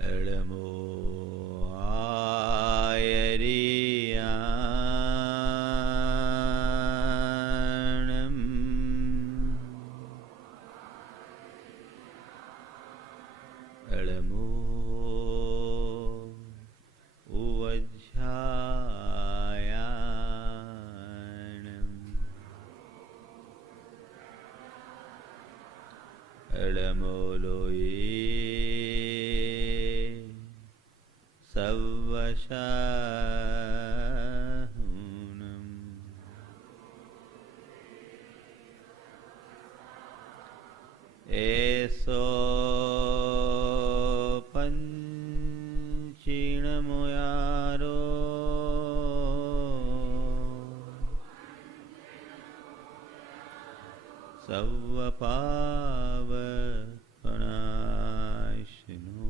एडमो आयरियाणम एडमो उवज्झायाणम एडमो लोये सवशाहुनम एसो पंचीणमुयारो सवपावपनाशिनो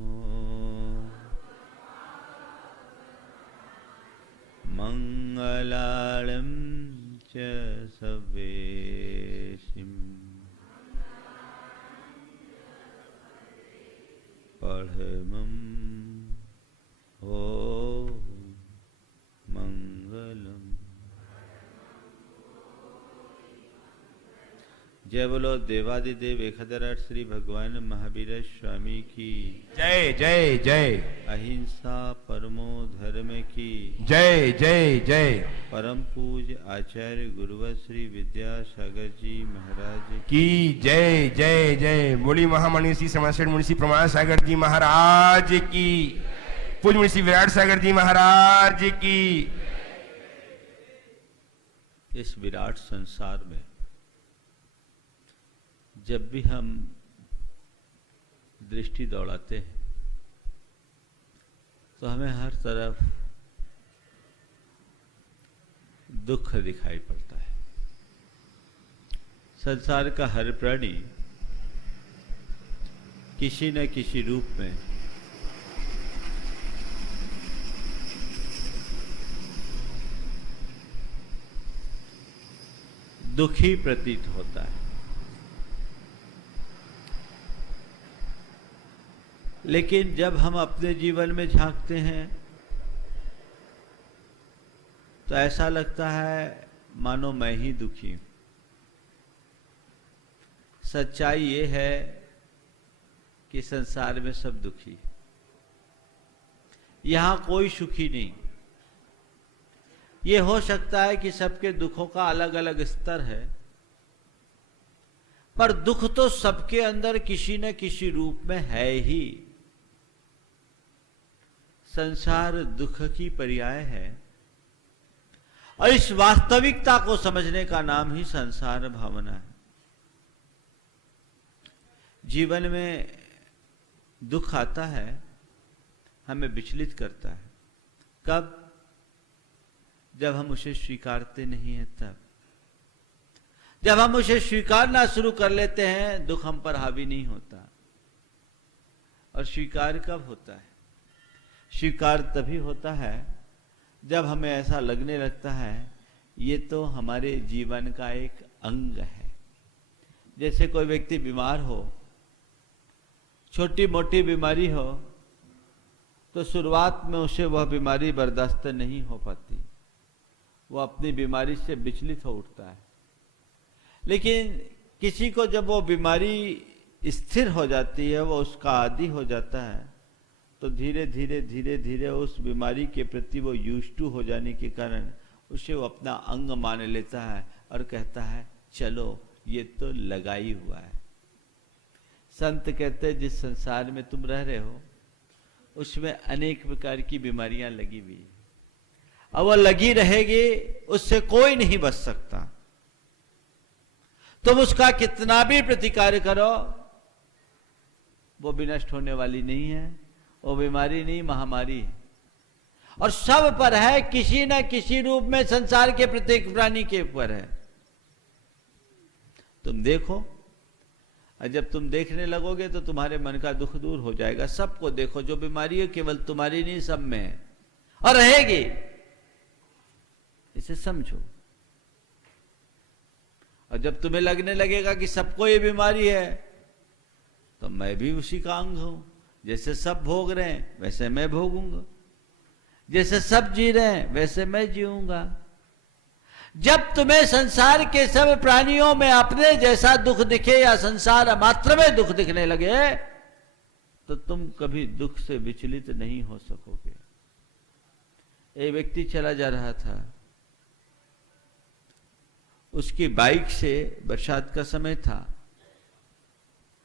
मंगलालम च सवेशिम पढ़मं हो मंगलम। जय बोलो देवादिदेव एकहदराट श्री भगवान महावीर स्वामी की जय जय जय। अहिंसा परमो धर्म की जय जय जय। परम पूज आचार्य गुरुवर श्री विद्यासागर जी महाराज की जय जय जय। बोली महामणि श्री समासेठ मुंशी प्रमाण सागर जी महाराज की। पूज मुंशी विराट सागर जी महाराज की। इस विराट संसार में जब भी हम दृष्टि दौड़ाते हैं तो हमें हर तरफ दुख दिखाई पड़ता है। संसार का हर प्राणी किसी न किसी रूप में दुखी प्रतीत होता है। लेकिन जब हम अपने जीवन में झांकते हैं तो ऐसा लगता है मानो मैं ही दुखी हूं। सच्चाई ये है कि संसार में सब दुखी है, यहां कोई सुखी नहीं। ये हो सकता है कि सबके दुखों का अलग अलग स्तर है, पर दुख तो सबके अंदर किसी न किसी रूप में है ही। संसार दुख की पर्याय है और इस वास्तविकता को समझने का नाम ही संसार भावना है। जीवन में दुख आता है, हमें विचलित करता है। कब? जब हम उसे स्वीकारते नहीं हैं तब। जब हम उसे स्वीकारना शुरू कर लेते हैं, दुख हम पर हावी नहीं होता। और स्वीकार कब होता है? स्वीकार तभी होता है जब हमें ऐसा लगने लगता है ये तो हमारे जीवन का एक अंग है। जैसे कोई व्यक्ति बीमार हो, छोटी मोटी बीमारी हो, तो शुरुआत में उसे वह बीमारी बर्दाश्त नहीं हो पाती, वो अपनी बीमारी से विचलित हो उठता है। लेकिन किसी को जब वो बीमारी स्थिर हो जाती है, वो उसका आदी हो जाता है, तो धीरे धीरे धीरे धीरे उस बीमारी के प्रति वो यूज्ड टू हो जाने के कारण उसे वो अपना अंग मान लेता है और कहता है चलो ये तो लगा ही हुआ है। संत कहते हैं जिस संसार में तुम रह रहे हो उसमें अनेक प्रकार की बीमारियां लगी हुई है, और वो लगी रहेगी, उससे कोई नहीं बच सकता। तुम उसका कितना भी प्रतिकार करो वो विनष्ट होने वाली नहीं है। वो बीमारी नहीं, महामारी है, और सब पर है, किसी न किसी रूप में संसार के प्रत्येक प्राणी के ऊपर है। तुम देखो, और जब तुम देखने लगोगे तो तुम्हारे मन का दुख दूर हो जाएगा। सबको देखो, जो बीमारी है केवल तुम्हारी नहीं, सब में है और रहेगी, इसे समझो। और जब तुम्हें लगने लगेगा कि सबको ये बीमारी है, तो मैं भी उसी का अंग हूं, जैसे सब भोग रहे हैं वैसे मैं भोगूंगा, जैसे सब जी रहे हैं वैसे मैं जीऊंगा। जब तुम्हें संसार के सब प्राणियों में अपने जैसा दुख दिखे या संसार मात्र में दुख दिखने लगे तो तुम कभी दुख से विचलित नहीं हो सकोगे। एक व्यक्ति चला जा रहा था, उसकी बाइक से, बरसात का समय था,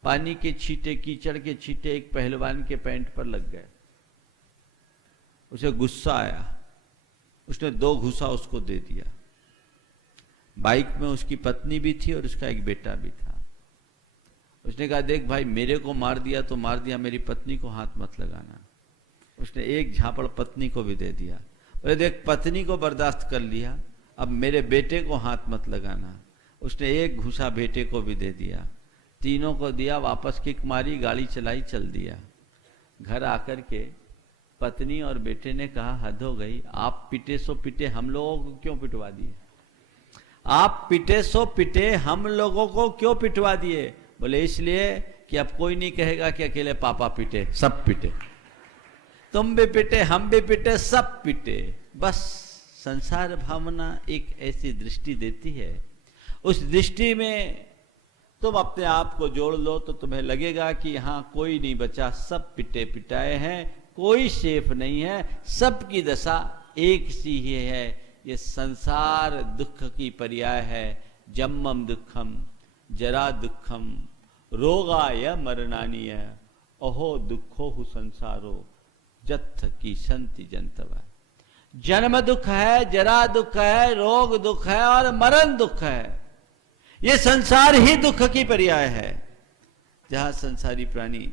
पानी के छींटे, कीचड़ के छींटे एक पहलवान के पैंट पर लग गए। उसे गुस्सा आया, उसने 2 घूंसा उसको दे दिया। बाइक में उसकी पत्नी भी थी और उसका एक बेटा भी था। उसने कहा, देख भाई, मेरे को मार दिया तो मार दिया, मेरी पत्नी को हाथ मत लगाना। उसने एक झापड़ पत्नी को भी दे दिया। बोले, देख, पत्नी को बर्दाश्त कर लिया, अब मेरे बेटे को हाथ मत लगाना। उसने एक घूंसा बेटे को भी दे दिया, तीनों को दिया, वापस किक मारी, गाड़ी चलाई, चल दिया। घर आकर के पत्नी और बेटे ने कहा, हद हो गई, आप पिटे सो पिटे, हम लोगों को क्यों पिटवा दिए? आप पिटे सो पिटे, हम लोगों को क्यों पिटवा दिए? बोले, इसलिए कि अब कोई नहीं कहेगा कि अकेले पापा पिटे, सब पिटे, तुम भी पिटे, हम भी पिटे, सब पिटे। बस संसार भावना एक ऐसी दृष्टि देती है, उस दृष्टि में तुम अपने आप को जोड़ लो तो तुम्हें लगेगा कि यहां कोई नहीं बचा, सब पिटे पिटाए हैं, कोई सेफ नहीं है, सबकी दशा एक सी ही है। ये संसार दुख की पर्याय है। जन्मम दुखम, जरा दुखम, रोगाय मरणानीय, अहो दुखो हु संसारो, जत्थ की संति जंतवा। जन्म दुख है, जरा दुख है, रोग दुख है और मरण दुख है। ये संसार ही दुख की पर्याय है, जहां संसारी प्राणी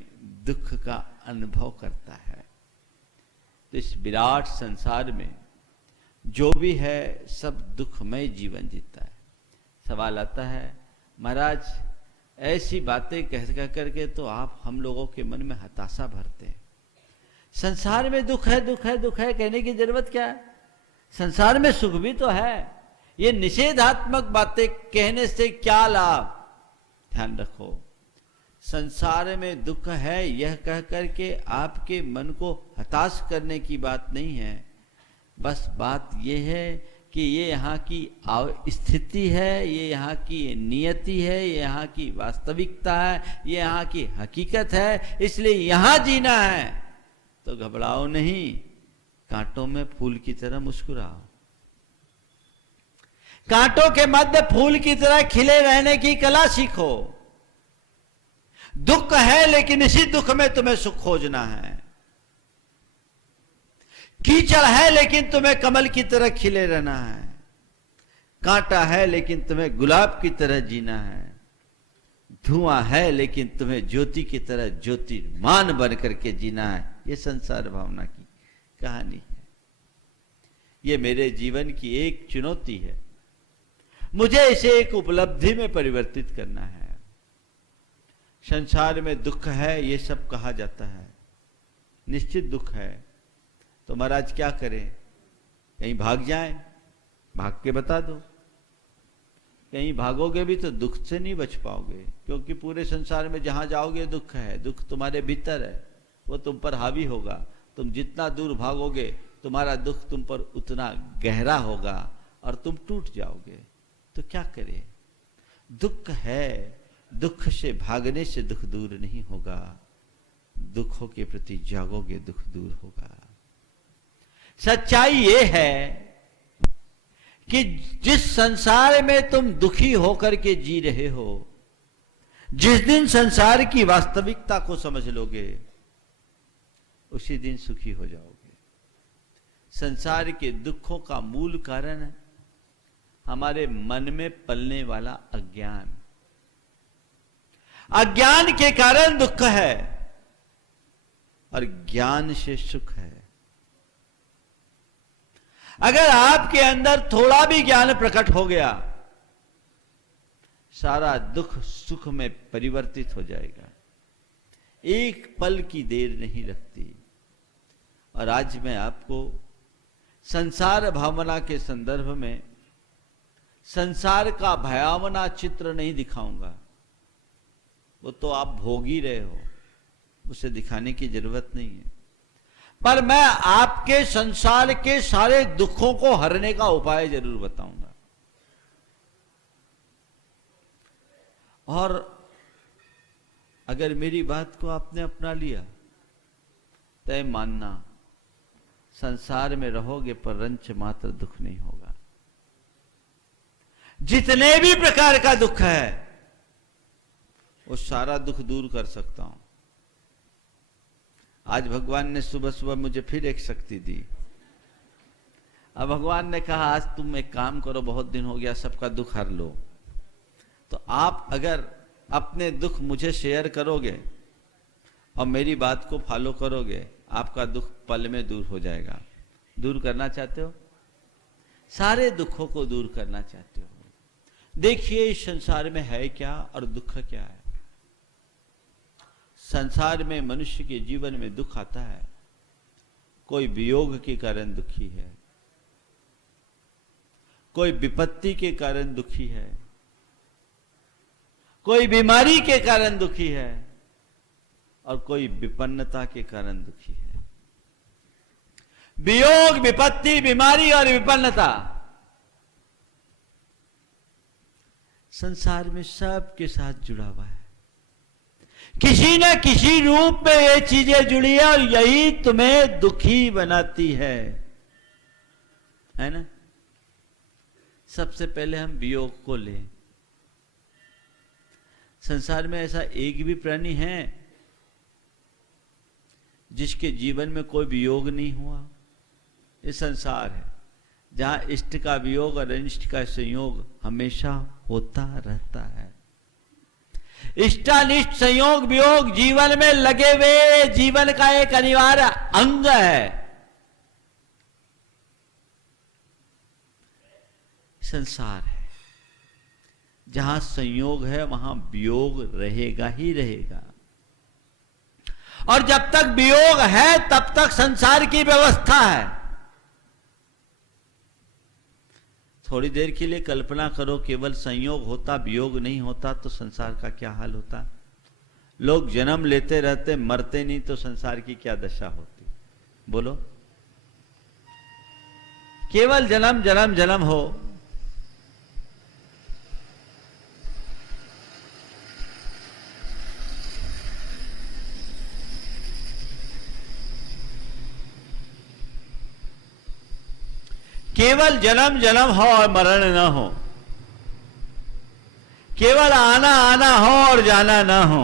दुख का अनुभव करता है। तो इस विराट संसार में जो भी है सब दुखमय जीवन जीता है। सवाल आता है, महाराज ऐसी बातें कह करके तो आप हम लोगों के मन में हताशा भरते हैं। संसार में दुख है, दुख है, दुख है कहने की जरूरत क्या है? संसार में सुख भी तो है। ये निषेधात्मक बातें कहने से क्या लाभ? ध्यान रखो, संसार में दुख है यह कह करके आपके मन को हताश करने की बात नहीं है। बस बात यह है कि ये यहाँ की स्थिति है, ये यहाँ की नियति है, ये यहाँ की वास्तविकता है, ये यहाँ की हकीकत है, इसलिए यहाँ जीना है। तो घबराओ नहीं, कांटों में फूल की तरह मुस्कुराओ। कांटों के मध्य फूल की तरह खिले रहने की कला सीखो। दुख है लेकिन इसी दुख में तुम्हें सुख खोजना है। कीचड़ है लेकिन तुम्हें कमल की तरह खिले रहना है। कांटा है लेकिन तुम्हें गुलाब की तरह जीना है। धुआं है लेकिन तुम्हें ज्योति की तरह ज्योतिर्मान बन करके जीना है। ये संसार भावना की कहानी है। ये मेरे जीवन की एक चुनौती है। मुझे इसे एक उपलब्धि में परिवर्तित करना है। संसार में दुख है ये सब कहा जाता है, निश्चित दुख है, तो महाराज क्या करें? कहीं भाग जाएं? भाग के बता दो। कहीं भागोगे भी तो दुख से नहीं बच पाओगे, क्योंकि पूरे संसार में जहां जाओगे दुख है। दुख तुम्हारे भीतर है, वो तुम पर हावी होगा। तुम जितना दूर भागोगे तुम्हारा दुख तुम पर उतना गहरा होगा और तुम टूट जाओगे। तो क्या करें? दुख है, दुख से भागने से दुख दूर नहीं होगा। दुखों के प्रति जागोगे, दुख दूर होगा। सच्चाई ये है कि जिस संसार में तुम दुखी होकर के जी रहे हो, जिस दिन संसार की वास्तविकता को समझ लोगे, उसी दिन सुखी हो जाओगे। संसार के दुखों का मूल कारण है हमारे मन में पलने वाला अज्ञान। अज्ञान के कारण दुख है और ज्ञान से सुख है। अगर आपके अंदर थोड़ा भी ज्ञान प्रकट हो गया, सारा दुख सुख में परिवर्तित हो जाएगा। एक पल की देर नहीं लगती। और आज मैं आपको संसार भावना के संदर्भ में संसार का भयावना चित्र नहीं दिखाऊंगा, वो तो आप भोग ही रहे हो। उसे दिखाने की जरूरत नहीं है, पर मैं आपके संसार के सारे दुखों को हरने का उपाय जरूर बताऊंगा। और अगर मेरी बात को आपने अपना लिया तय मानना, संसार में रहोगे पर रंच मात्र दुख नहीं होगा। जितने भी प्रकार का दुख है वो सारा दुख दूर कर सकता हूं। आज भगवान ने सुबह सुबह मुझे फिर एक शक्ति दी। अब भगवान ने कहा आज तुम एक काम करो, बहुत दिन हो गया, सबका दुख हर लो। तो आप अगर अपने दुख मुझे शेयर करोगे और मेरी बात को फॉलो करोगे, आपका दुख पल में दूर हो जाएगा। दूर करना चाहते हो? सारे दुखों को दूर करना चाहते हो? देखिए इस संसार में है क्या और दुख क्या है। संसार में मनुष्य के जीवन में दुख आता है। कोई वियोग के कारण दुखी है, कोई विपत्ति के कारण दुखी है, कोई बीमारी के कारण दुखी है और कोई विपन्नता के कारण दुखी है। वियोग, विपत्ति, बीमारी और विपन्नता संसार में सबके साथ जुड़ा हुआ है। किसी न किसी रूप में ये चीजें जुड़ी है और यही तुम्हें दुखी बनाती है ना? सबसे पहले हम वियोग को लें। संसार में ऐसा एक भी प्राणी है जिसके जीवन में कोई वियोग नहीं हुआ? ये संसार है जहां इष्ट का वियोग और अनिष्ट का संयोग हमेशा होता रहता है। इष्टानिष्ट संयोग वियोग जीवन में लगे हुए जीवन का एक अनिवार्य अंग है। संसार है जहां संयोग है वहां वियोग रहेगा ही रहेगा। और जब तक वियोग है तब तक संसार की व्यवस्था है। थोड़ी देर के लिए कल्पना करो केवल संयोग होता, वियोग नहीं होता तो संसार का क्या हाल होता। लोग जन्म लेते रहते, मरते नहीं तो संसार की क्या दशा होती? बोलो। केवल जन्म जन्म जन्म हो, केवल जन्म जन्म हो और मरण न हो, केवल आना आना हो और जाना न हो,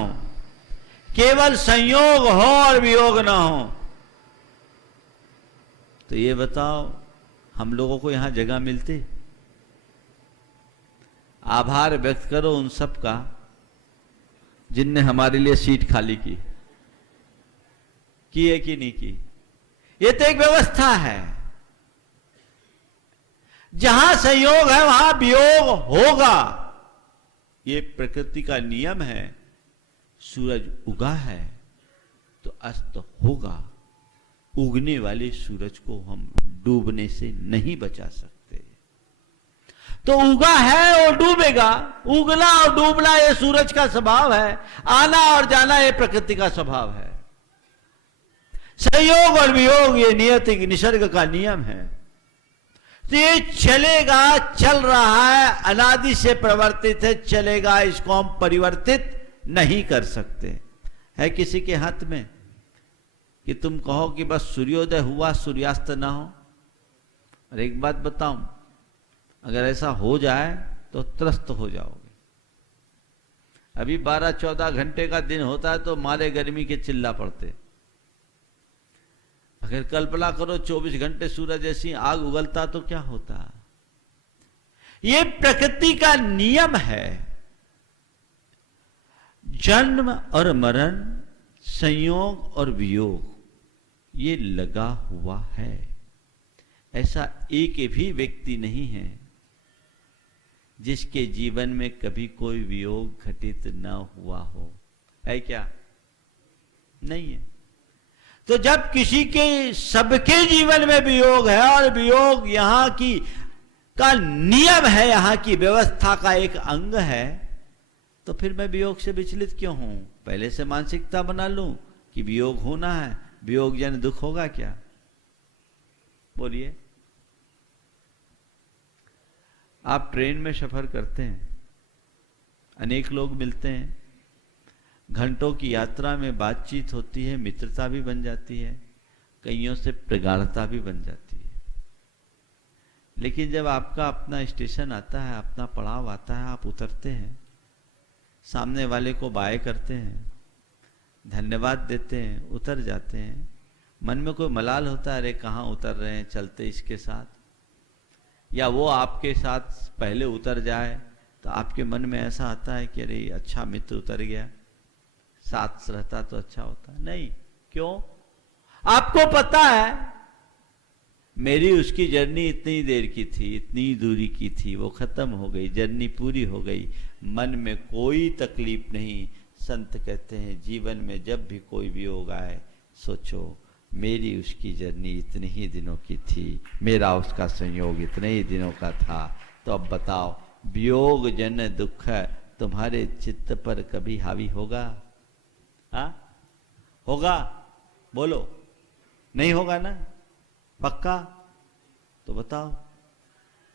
केवल संयोग हो और वियोग न हो, तो ये बताओ हम लोगों को यहां जगह मिलती? आभार व्यक्त करो उन सब का जिनने हमारे लिए सीट खाली की है कि नहीं की। ये तो एक व्यवस्था है। जहां संयोग है वहां वियोग होगा, ये प्रकृति का नियम है। सूरज उगा है तो अस्त होगा। उगने वाले सूरज को हम डूबने से नहीं बचा सकते। तो उगा है और डूबेगा। उगना और डूबना ये सूरज का स्वभाव है। आना और जाना ये प्रकृति का स्वभाव है। संयोग और वियोग ये नियति निसर्ग का नियम है। तो ये चलेगा, चल रहा है, अनादि से प्रवर्तित है, चलेगा। इसको हम परिवर्तित नहीं कर सकते। है किसी के हाथ में कि तुम कहो कि बस सूर्योदय हुआ सूर्यास्त ना हो? और एक बात बताऊं, अगर ऐसा हो जाए तो त्रस्त हो जाओगे। अभी 12-14 घंटे का दिन होता है तो मारे गर्मी के चिल्ला पड़ते। अगर कल्पना करो 24 घंटे सूरज जैसी आग उगलता तो क्या होता? ये प्रकृति का नियम है। जन्म और मरण, संयोग और वियोग ये लगा हुआ है। ऐसा एक भी व्यक्ति नहीं है जिसके जीवन में कभी कोई वियोग घटित न हुआ हो। है क्या? नहीं है। तो जब किसी के, सबके जीवन में वियोग है और वियोग यहां की का नियम है, यहां की व्यवस्था का एक अंग है, तो फिर मैं वियोग से विचलित क्यों हूं? पहले से मानसिकता बना लूं कि वियोग होना है, वियोग जन दुख होगा क्या? बोलिए। आप ट्रेन में सफर करते हैं, अनेक लोग मिलते हैं, घंटों की यात्रा में बातचीत होती है, मित्रता भी बन जाती है, कईयों से प्रगाढ़ता भी बन जाती है। लेकिन जब आपका अपना स्टेशन आता है, अपना पड़ाव आता है, आप उतरते हैं, सामने वाले को बाय करते हैं, धन्यवाद देते हैं, उतर जाते हैं, मन में कोई मलाल होता है, अरे कहाँ उतर रहे हैं, चलते इसके साथ, या वो आपके साथ पहले उतर जाए तो आपके मन में ऐसा आता है कि अरे अच्छा मित्र उतर गया, साथ रहता तो अच्छा होता? नहीं। क्यों? आपको पता है मेरी उसकी जर्नी इतनी देर की थी, इतनी दूरी की थी, वो खत्म हो गई, जर्नी पूरी हो गई, मन में कोई तकलीफ नहीं। संत कहते हैं जीवन में जब भी कोई वियोग आए, सोचो मेरी उसकी जर्नी इतने ही दिनों की थी, मेरा उसका संयोग इतने ही दिनों का था। तो अब बताओ, वियोग जन दुख तुम्हारे चित्त पर कभी हावी होगा? हाँ होगा? बोलो। नहीं होगा ना? पक्का? तो बताओ।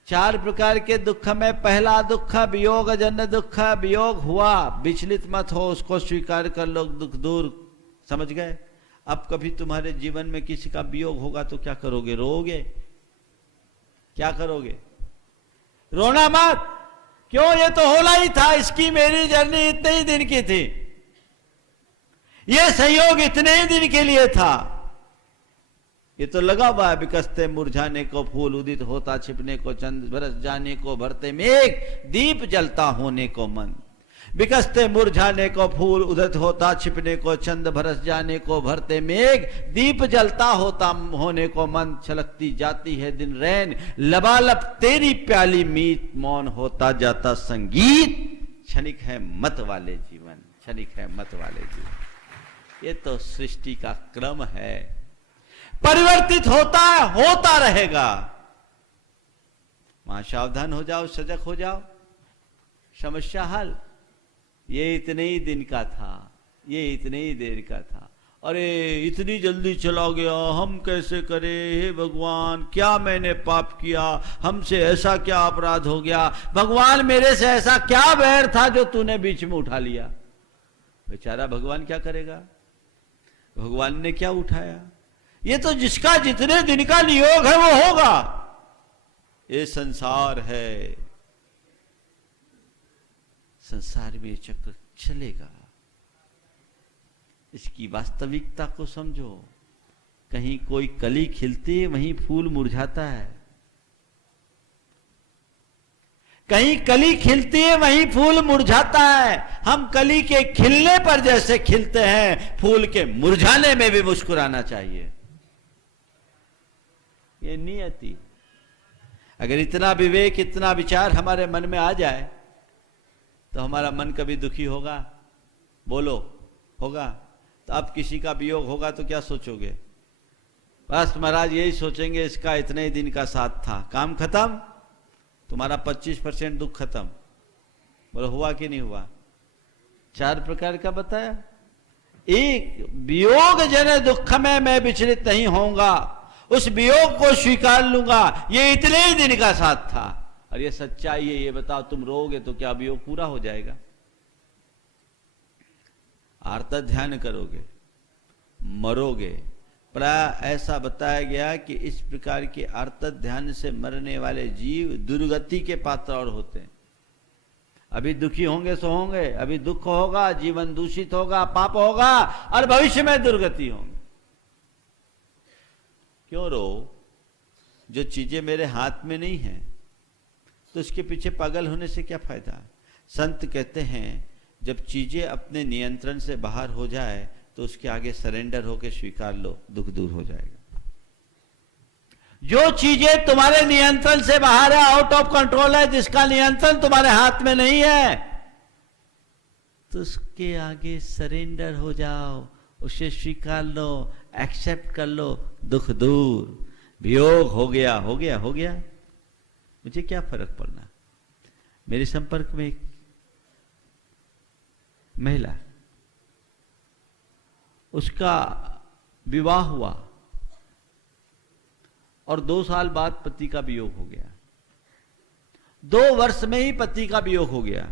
4 प्रकार के दुख में पहला दुख वियोग जन दुख। वियोग हुआ, विचलित मत हो, उसको स्वीकार कर लो, दुख दूर। समझ गए? अब कभी तुम्हारे जीवन में किसी का वियोग होगा तो क्या करोगे? रोओगे? क्या करोगे? रोना मत। क्यों? ये तो होना ही था, इसकी मेरी जर्नी इतने ही दिन की थी, ये संयोग इतने ही दिन के लिए था। ये तो लगा हुआ है, विकसते मुरझाने को फूल, उदित होता छिपने को चंद, बरस जाने को भरते मेघ, दीप जलता होने को मन। विकसते मुरझाने को फूल, उदित होता छिपने को चंद, बरस जाने को भरते मेघ, दीप जलता होता होने को मन। छलकती जाती है दिन रैन, लबालब तेरी प्याली मीत, मौन होता जाता संगीत। क्षणिक है मत वाले जीवन, क्षणिक है मत वाले जीवन। ये तो सृष्टि का क्रम है, परिवर्तित होता है, होता रहेगा। वहां सावधान हो जाओ, सजग हो जाओ, समस्या हल। ये इतने ही दिन का था, ये इतने ही देर का था। अरे इतनी जल्दी चला गया, हम कैसे करें? हे भगवान, क्या मैंने पाप किया? हमसे ऐसा क्या अपराध हो गया? भगवान मेरे से ऐसा क्या बैर था जो तूने बीच में उठा लिया? बेचारा भगवान क्या करेगा? भगवान ने क्या उठाया? ये तो जिसका जितने दिन का नियोग है वो होगा। ये संसार है, संसार में चक्र चलेगा। इसकी वास्तविकता को समझो। कहीं कोई कली खिलती है, वहीं फूल मुरझाता है। कहीं कली खिलती है, वहीं फूल मुरझाता है। हम कली के खिलने पर जैसे खिलते हैं, फूल के मुरझाने में भी मुस्कुराना चाहिए। ये नियति। अगर इतना विवेक, इतना विचार हमारे मन में आ जाए तो हमारा मन कभी दुखी होगा? बोलो, होगा? तो अब किसी का वियोग होगा तो क्या सोचोगे? बस महाराज यही सोचेंगे, इसका इतने ही दिन का साथ था, काम खत्म, तुम्हारा 25% दुख खत्म। बोलो हुआ कि नहीं हुआ? 4 प्रकार का बताया। एक, वियोग जन दुख में मैं विचलित नहीं होऊंगा, उस वियोग को स्वीकार लूंगा, ये इतने ही दिन का साथ था। और ये सच्चाई है। ये बताओ, तुम रोगे तो क्या वियोग पूरा हो जाएगा? आर्त ध्यान करोगे, मरोगे। प्राय ऐसा बताया गया कि इस प्रकार के आर्त ध्यान से मरने वाले जीव दुर्गति के पात्र और होते हैं। अभी दुखी होंगे सो होंगे, अभी दुख होगा, जीवन दूषित होगा, पाप होगा, और भविष्य में दुर्गति होंगे। क्यों रो? जो चीजें मेरे हाथ में नहीं है तो उसके पीछे पागल होने से क्या फायदा? संत कहते हैं जब चीजें अपने नियंत्रण से बाहर हो जाए तो उसके आगे सरेंडर होकर स्वीकार लो, दुख दूर हो जाएगा। जो चीजें तुम्हारे नियंत्रण से बाहर है, आउट ऑफ कंट्रोल है, जिसका नियंत्रण तुम्हारे हाथ में नहीं है, तो उसके आगे सरेंडर हो जाओ, उसे स्वीकार लो, एक्सेप्ट कर लो, दुख दूर। वियोग हो गया, हो गया, हो गया, मुझे क्या फर्क पड़ना? मेरे संपर्क में एक महिला, उसका विवाह हुआ और 2 साल बाद पति का वियोग हो गया। 2 वर्ष में ही पति का वियोग हो गया।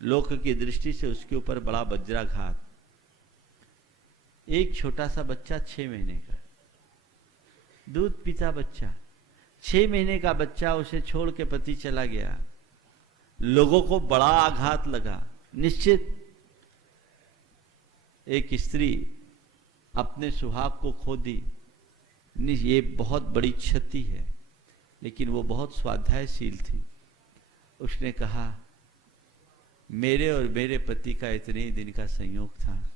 लोक की दृष्टि से उसके ऊपर बड़ा वज्राघात। एक छोटा सा बच्चा 6 महीने का, दूध पीता बच्चा, 6 महीने का बच्चा उसे छोड़ के पति चला गया। लोगों को बड़ा आघात लगा। निश्चित एक स्त्री अपने सुहाग को खो दी, ये बहुत बड़ी क्षति है। लेकिन वो बहुत स्वाध्यायशील थी। उसने कहा, मेरे और मेरे पति का इतने ही दिन का संयोग था,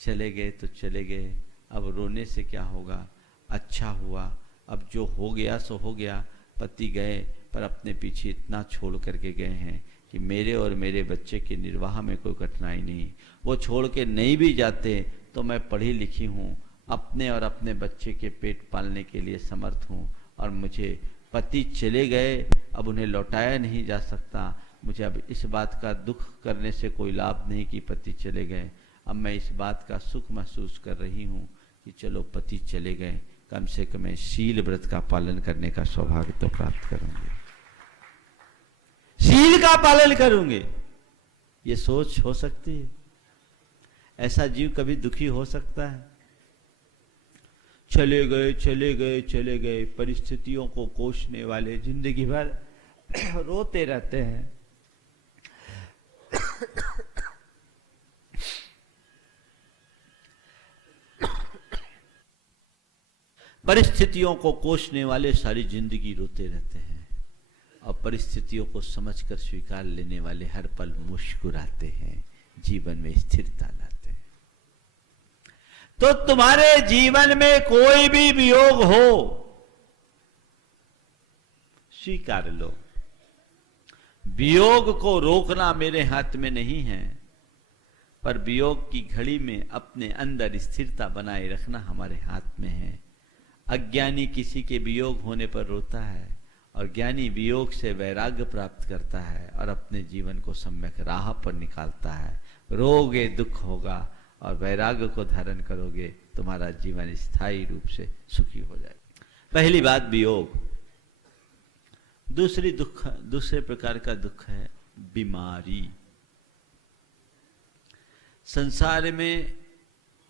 चले गए तो चले गए, अब रोने से क्या होगा। अच्छा हुआ, अब जो हो गया सो हो गया। पति गए पर अपने पीछे इतना छोड़ करके गए हैं कि मेरे और मेरे बच्चे के निर्वाह में कोई कठिनाई नहीं। वो छोड़ के नहीं भी जाते तो मैं पढ़ी लिखी हूँ, अपने और अपने बच्चे के पेट पालने के लिए समर्थ हूँ। और मुझे पति चले गए, अब उन्हें लौटाया नहीं जा सकता। मुझे अब इस बात का दुख करने से कोई लाभ नहीं कि पति चले गए। अब मैं इस बात का सुख महसूस कर रही हूँ कि चलो पति चले गए, कम से कम मैं शील व्रत का पालन करने का सौभाग्य तो प्राप्त करूंगी, शील का पालन करूंगे। ये सोच हो सकती है? ऐसा जीव कभी दुखी हो सकता है? चले गए चले गए चले गए, परिस्थितियों को कोसने वाले जिंदगी भर रोते रहते हैं। परिस्थितियों को कोसने वाले सारी जिंदगी रोते रहते हैं और परिस्थितियों को समझकर स्वीकार लेने वाले हर पल मुस्कुराते हैं, जीवन में स्थिरता लाते हैं। तो तुम्हारे जीवन में कोई भी वियोग हो, स्वीकार लो। वियोग को रोकना मेरे हाथ में नहीं है, पर वियोग की घड़ी में अपने अंदर स्थिरता बनाए रखना हमारे हाथ में है। अज्ञानी किसी के वियोग होने पर रोता है और ज्ञानी वियोग से वैराग्य प्राप्त करता है और अपने जीवन को सम्यक राह पर निकालता है। रोगे दुख होगा और वैराग्य को धारण करोगे, तुम्हारा जीवन स्थायी रूप से सुखी हो जाएगा। पहली बात वियोग। दूसरे प्रकार का दुख है बीमारी। संसार में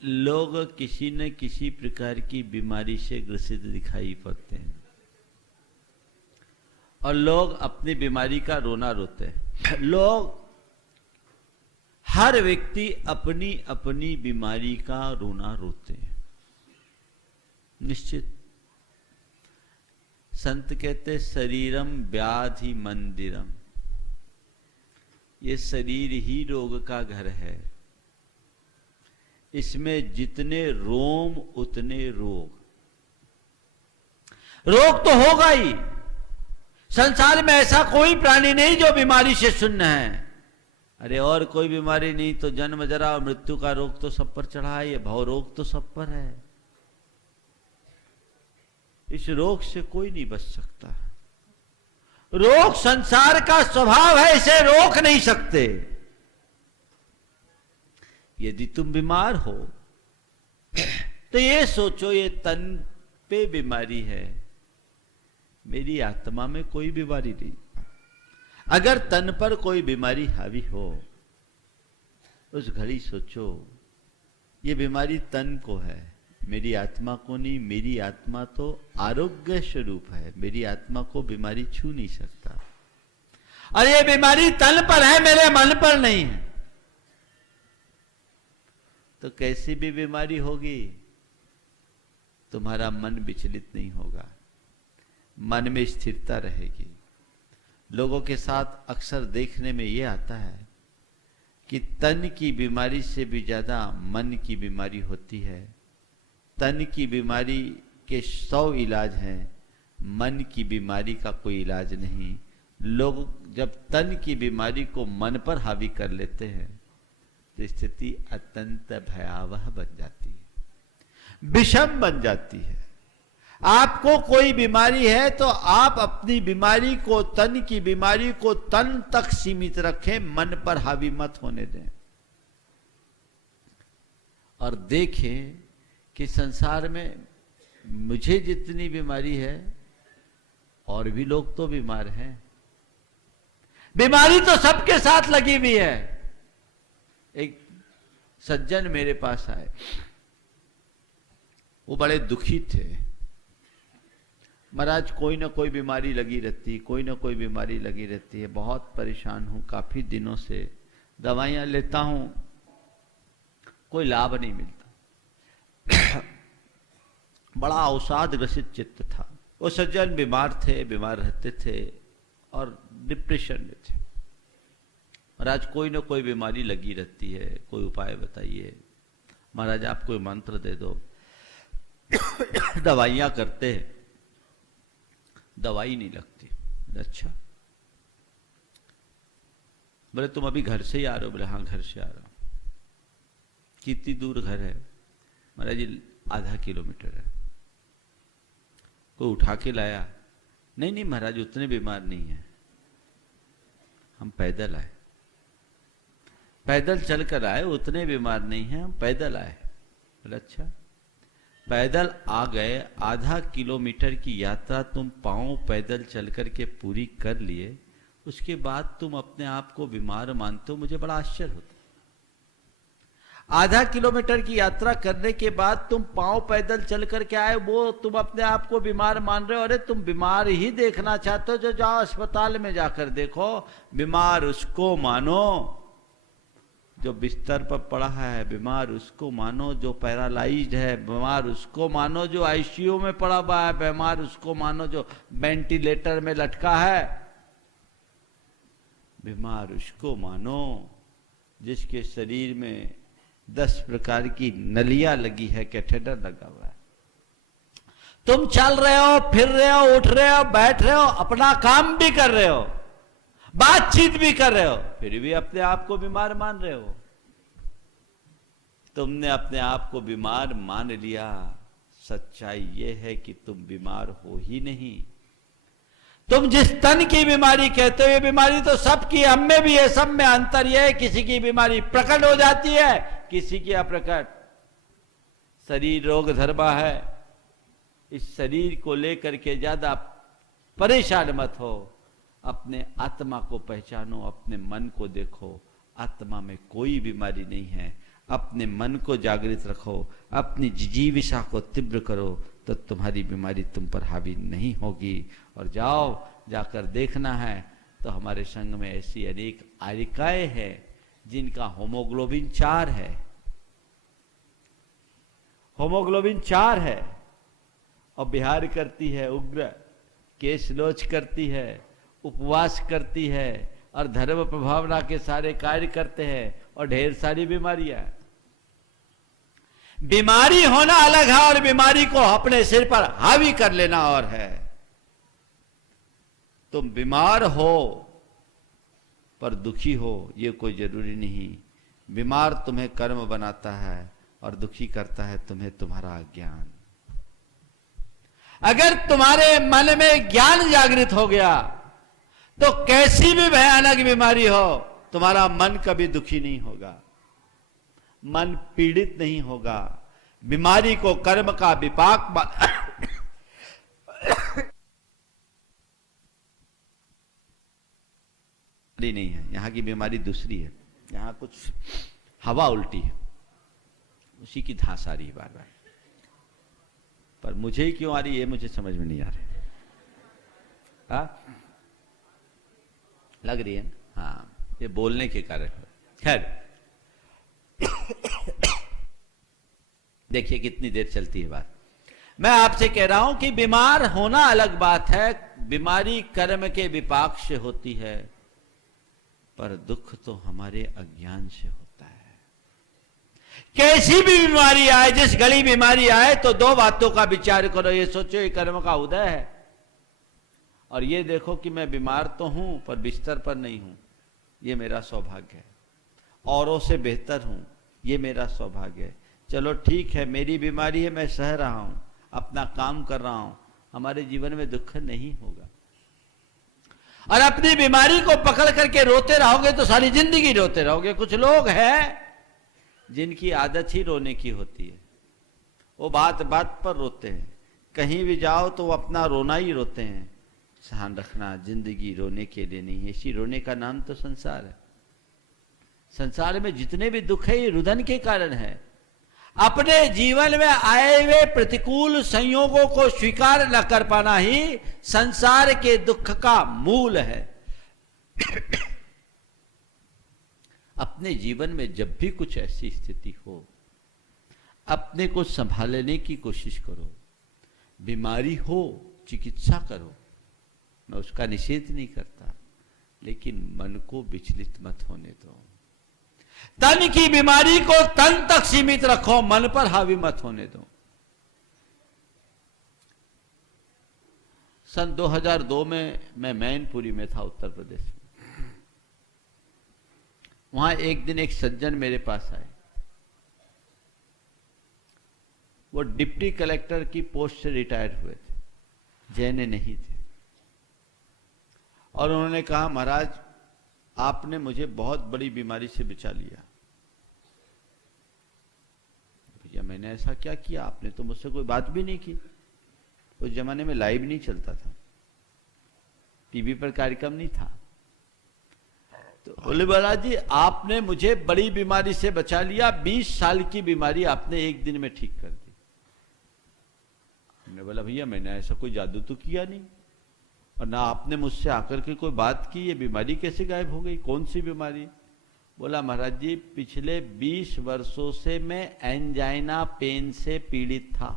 लोग किसी न किसी प्रकार की बीमारी से ग्रसित दिखाई पड़ते हैं और लोग अपनी बीमारी का रोना रोते हैं। हर व्यक्ति अपनी अपनी बीमारी का रोना रोते हैं। निश्चित संत कहते शरीरम व्याधि मंदिरम, ये शरीर ही रोग का घर है। इसमें जितने रोम उतने रोग। रोग तो होगा ही। संसार में ऐसा कोई प्राणी नहीं जो बीमारी से शून्य है। अरे और कोई बीमारी नहीं तो जन्म जरा और मृत्यु का रोग तो सब पर चढ़ा है, भव रोग तो सब पर है। इस रोग से कोई नहीं बच सकता। रोग संसार का स्वभाव है, इसे रोक नहीं सकते। यदि तुम बीमार हो तो ये सोचो ये तन पे बीमारी है, मेरी आत्मा में कोई बीमारी नहीं। अगर तन पर कोई बीमारी हावी हो उस घड़ी सोचो ये बीमारी तन को है, मेरी आत्मा को नहीं। मेरी आत्मा तो आरोग्य स्वरूप है, मेरी आत्मा को बीमारी छू नहीं सकता। और ये बीमारी तन पर है, मेरे मन पर नहीं है। तो कैसी भी बीमारी होगी तुम्हारा मन विचलित नहीं होगा, मन में स्थिरता रहेगी। लोगों के साथ अक्सर देखने में यह आता है कि तन की बीमारी से भी ज्यादा मन की बीमारी होती है। तन की बीमारी के 100 इलाज हैं, मन की बीमारी का कोई इलाज नहीं। लोग जब तन की बीमारी को मन पर हावी कर लेते हैं तो स्थिति अत्यंत भयावह बन जाती है, विषम बन जाती है। आपको कोई बीमारी है तो आप अपनी बीमारी को, तन की बीमारी को तन तक सीमित रखें, मन पर हावी मत होने दें। और देखें कि संसार में मुझे जितनी बीमारी है और भी लोग तो बीमार हैं। बीमारी तो सबके साथ लगी हुई है। एक सज्जन मेरे पास आए, वो बड़े दुखी थे। महाराज कोई ना कोई बीमारी लगी रहती, कोई ना कोई बीमारी लगी रहती है, बहुत परेशान हूं, काफी दिनों से दवाइयां लेता हूं, कोई लाभ नहीं मिलता। बड़ा अवसाद ग्रसित चित्त था। वो सज्जन बीमार थे, बीमार रहते थे और डिप्रेशन में थे। महाराज कोई ना कोई बीमारी लगी रहती है, कोई उपाय बताइए। महाराज आप कोई मंत्र दे दो। दवाइयां करते हैं, दवाई नहीं लगती। अच्छा, बोले तुम अभी घर से ही आ रहे हो? बोले हाँ घर से आ रहा हूं। कितनी दूर घर है? महाराज जी आधा किलोमीटर है। कोई उठा के लाया? नहीं नहीं महाराज उतने बीमार नहीं है, हम पैदल आए। पैदल चलकर आए, उतने बीमार नहीं हैं, हम पैदल आए। बोले अच्छा। पैदल आ गए, आधा किलोमीटर की यात्रा तुम पांव पैदल चल करके पूरी कर लिए, उसके बाद तुम अपने आप को बीमार मानते हो, मुझे बड़ा आश्चर्य होता। आधा किलोमीटर की यात्रा करने के बाद तुम पांव पैदल चल करके आए, वो तुम अपने आप को बीमार मान रहे हो। अरे तुम बीमार ही देखना चाहते हो, जो जाओ अस्पताल में जाकर देखो। बीमार उसको मानो जो बिस्तर पर पड़ा है, बीमार उसको मानो जो पैरालाइज्ड है, बीमार उसको मानो जो आईसीयू में पड़ा हुआ है, बीमार उसको मानो जो वेंटिलेटर में लटका है, बीमार उसको मानो जिसके शरीर में 10 प्रकार की नलियां लगी है, कैथेटर लगा हुआ है। तुम चल रहे हो, फिर रहे हो, उठ रहे हो, बैठ रहे हो, अपना काम भी कर रहे हो, बातचीत भी कर रहे हो, फिर भी अपने आप को बीमार मान रहे हो। तुमने अपने आप को बीमार मान लिया। सच्चाई यह है कि तुम बीमार हो ही नहीं। तुम जिस तन की बीमारी कहते हो, ये बीमारी तो सबकी, हम में भी है, सब में अंतर यह है किसी की बीमारी प्रकट हो जाती है, किसी की अप्रकट। शरीर रोग धर्मा है, इस शरीर को लेकर के ज्यादा परेशान मत हो। अपने आत्मा को पहचानो, अपने मन को देखो, आत्मा में कोई बीमारी नहीं है। अपने मन को जागृत रखो, अपनी जिजीविषा को तीव्र करो, तो तुम्हारी बीमारी तुम पर हावी नहीं होगी। और जाओ, जाकर देखना है तो हमारे संघ में ऐसी अनेक आरिकाएं हैं जिनका होमोग्लोबिन 4 है। होमोग्लोबिन 4 है और बिहार करती है उग्र, केश लोच करती है, उपवास करती है और धर्म प्रभावना के सारे कार्य करते हैं और ढेर सारी बीमारियां। बीमारी होना अलग है और बीमारी को अपने सिर पर हावी कर लेना और है। तुम बीमार हो पर दुखी हो ये कोई जरूरी नहीं। बीमार तुम्हें कर्म बनाता है और दुखी करता है तुम्हें तुम्हारा अज्ञान। अगर तुम्हारे मन में ज्ञान जागृत हो गया तो कैसी भी भयानक बीमारी हो, तुम्हारा मन कभी दुखी नहीं होगा, मन पीड़ित नहीं होगा। बीमारी को कर्म का विपाक नहीं है, यहां की बीमारी दूसरी है। यहां कुछ हवा उल्टी है, उसी की धांस आ रही है बार बार। पर मुझे ही क्यों आ रही है मुझे समझ में नहीं आ रहा। लग रही है ना? हाँ, ये बोलने के कारण। खैर देखिए कितनी देर चलती है बात। मैं आपसे कह रहा हूं कि बीमार होना अलग बात है, बीमारी कर्म के विपाक से होती है, पर दुख तो हमारे अज्ञान से होता है। कैसी भी बीमारी आए, जिस घड़ी बीमारी आए, तो 2 बातों का विचार करो। ये सोचो ये कर्म का उदय है, और ये देखो कि मैं बीमार तो हूं पर बिस्तर पर नहीं हूं, ये मेरा सौभाग्य है। औरों से बेहतर हूं, ये मेरा सौभाग्य है। चलो ठीक है, मेरी बीमारी है, मैं सह रहा हूं, अपना काम कर रहा हूं, हमारे जीवन में दुख नहीं होगा। और अपनी बीमारी को पकड़ करके रोते रहोगे तो सारी जिंदगी रोते रहोगे। कुछ लोग हैं जिनकी आदत ही रोने की होती है, वो बात बात पर रोते हैं, कहीं भी जाओ तो वो अपना रोना ही रोते हैं। ध्यान रखना, जिंदगी रोने के लिए नहीं है, इसी रोने का नाम तो संसार है। संसार में जितने भी दुख है ये रुदन के कारण है। अपने जीवन में आए हुए प्रतिकूल संयोगों को स्वीकार न कर पाना ही संसार के दुख का मूल है। अपने जीवन में जब भी कुछ ऐसी स्थिति हो, अपने को संभालने की कोशिश करो। बीमारी हो चिकित्सा करो, मैं उसका निषेध नहीं करता, लेकिन मन को विचलित मत होने दो। तन की बीमारी को तन तक सीमित रखो, मन पर हावी मत होने दो। सन 2002 में मैं मैनपुरी में था, उत्तर प्रदेश में। वहां एक दिन एक सज्जन मेरे पास आए। वो डिप्टी कलेक्टर की पोस्ट से रिटायर हुए थे, जैन नहीं थे। और उन्होंने कहा, महाराज आपने मुझे बहुत बड़ी बीमारी से बचा लिया। भैया मैंने ऐसा क्या किया? आपने तो मुझसे कोई बात भी नहीं की। उस जमाने में लाइव नहीं चलता था, टीवी पर कार्यक्रम नहीं था। तो बोले, महाराज जी आपने मुझे बड़ी बीमारी से बचा लिया, 20 साल की बीमारी आपने एक दिन में ठीक कर दी। हमने बोला, भैया मैंने ऐसा कोई जादू तो किया नहीं, और ना आपने मुझसे आकर के कोई बात की, ये बीमारी कैसे गायब हो गई? कौन सी बीमारी? बोला, महाराज जी पिछले 20 वर्षों से मैं एंजाइना पेन से पीड़ित था।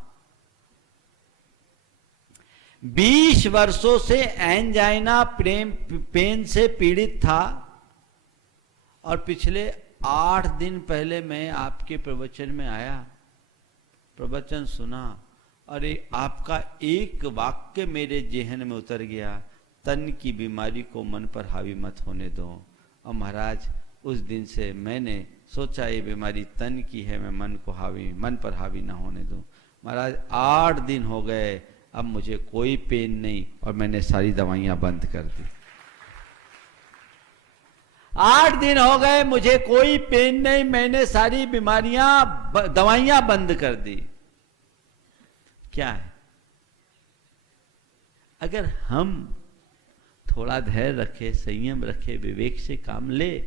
20 वर्षों से एंजाइना पेन से पीड़ित था, और पिछले 8 दिन पहले मैं आपके प्रवचन में आया, प्रवचन सुना, और आपका एक वाक्य मेरे जेहन में उतर गया, तन की बीमारी को मन पर हावी मत होने दो। और महाराज उस दिन से मैंने सोचा ये बीमारी तन की है, मैं मन पर हावी ना होने दूं। महाराज 8 दिन हो गए, अब मुझे कोई पेन नहीं, और मैंने सारी दवाइयां बंद कर दी। 8 दिन हो गए, मुझे कोई पेन नहीं, मैंने सारी दवाइयां बंद कर दी। क्या है? अगर हम थोड़ा धैर्य रखे, संयम रखे, विवेक से काम ले,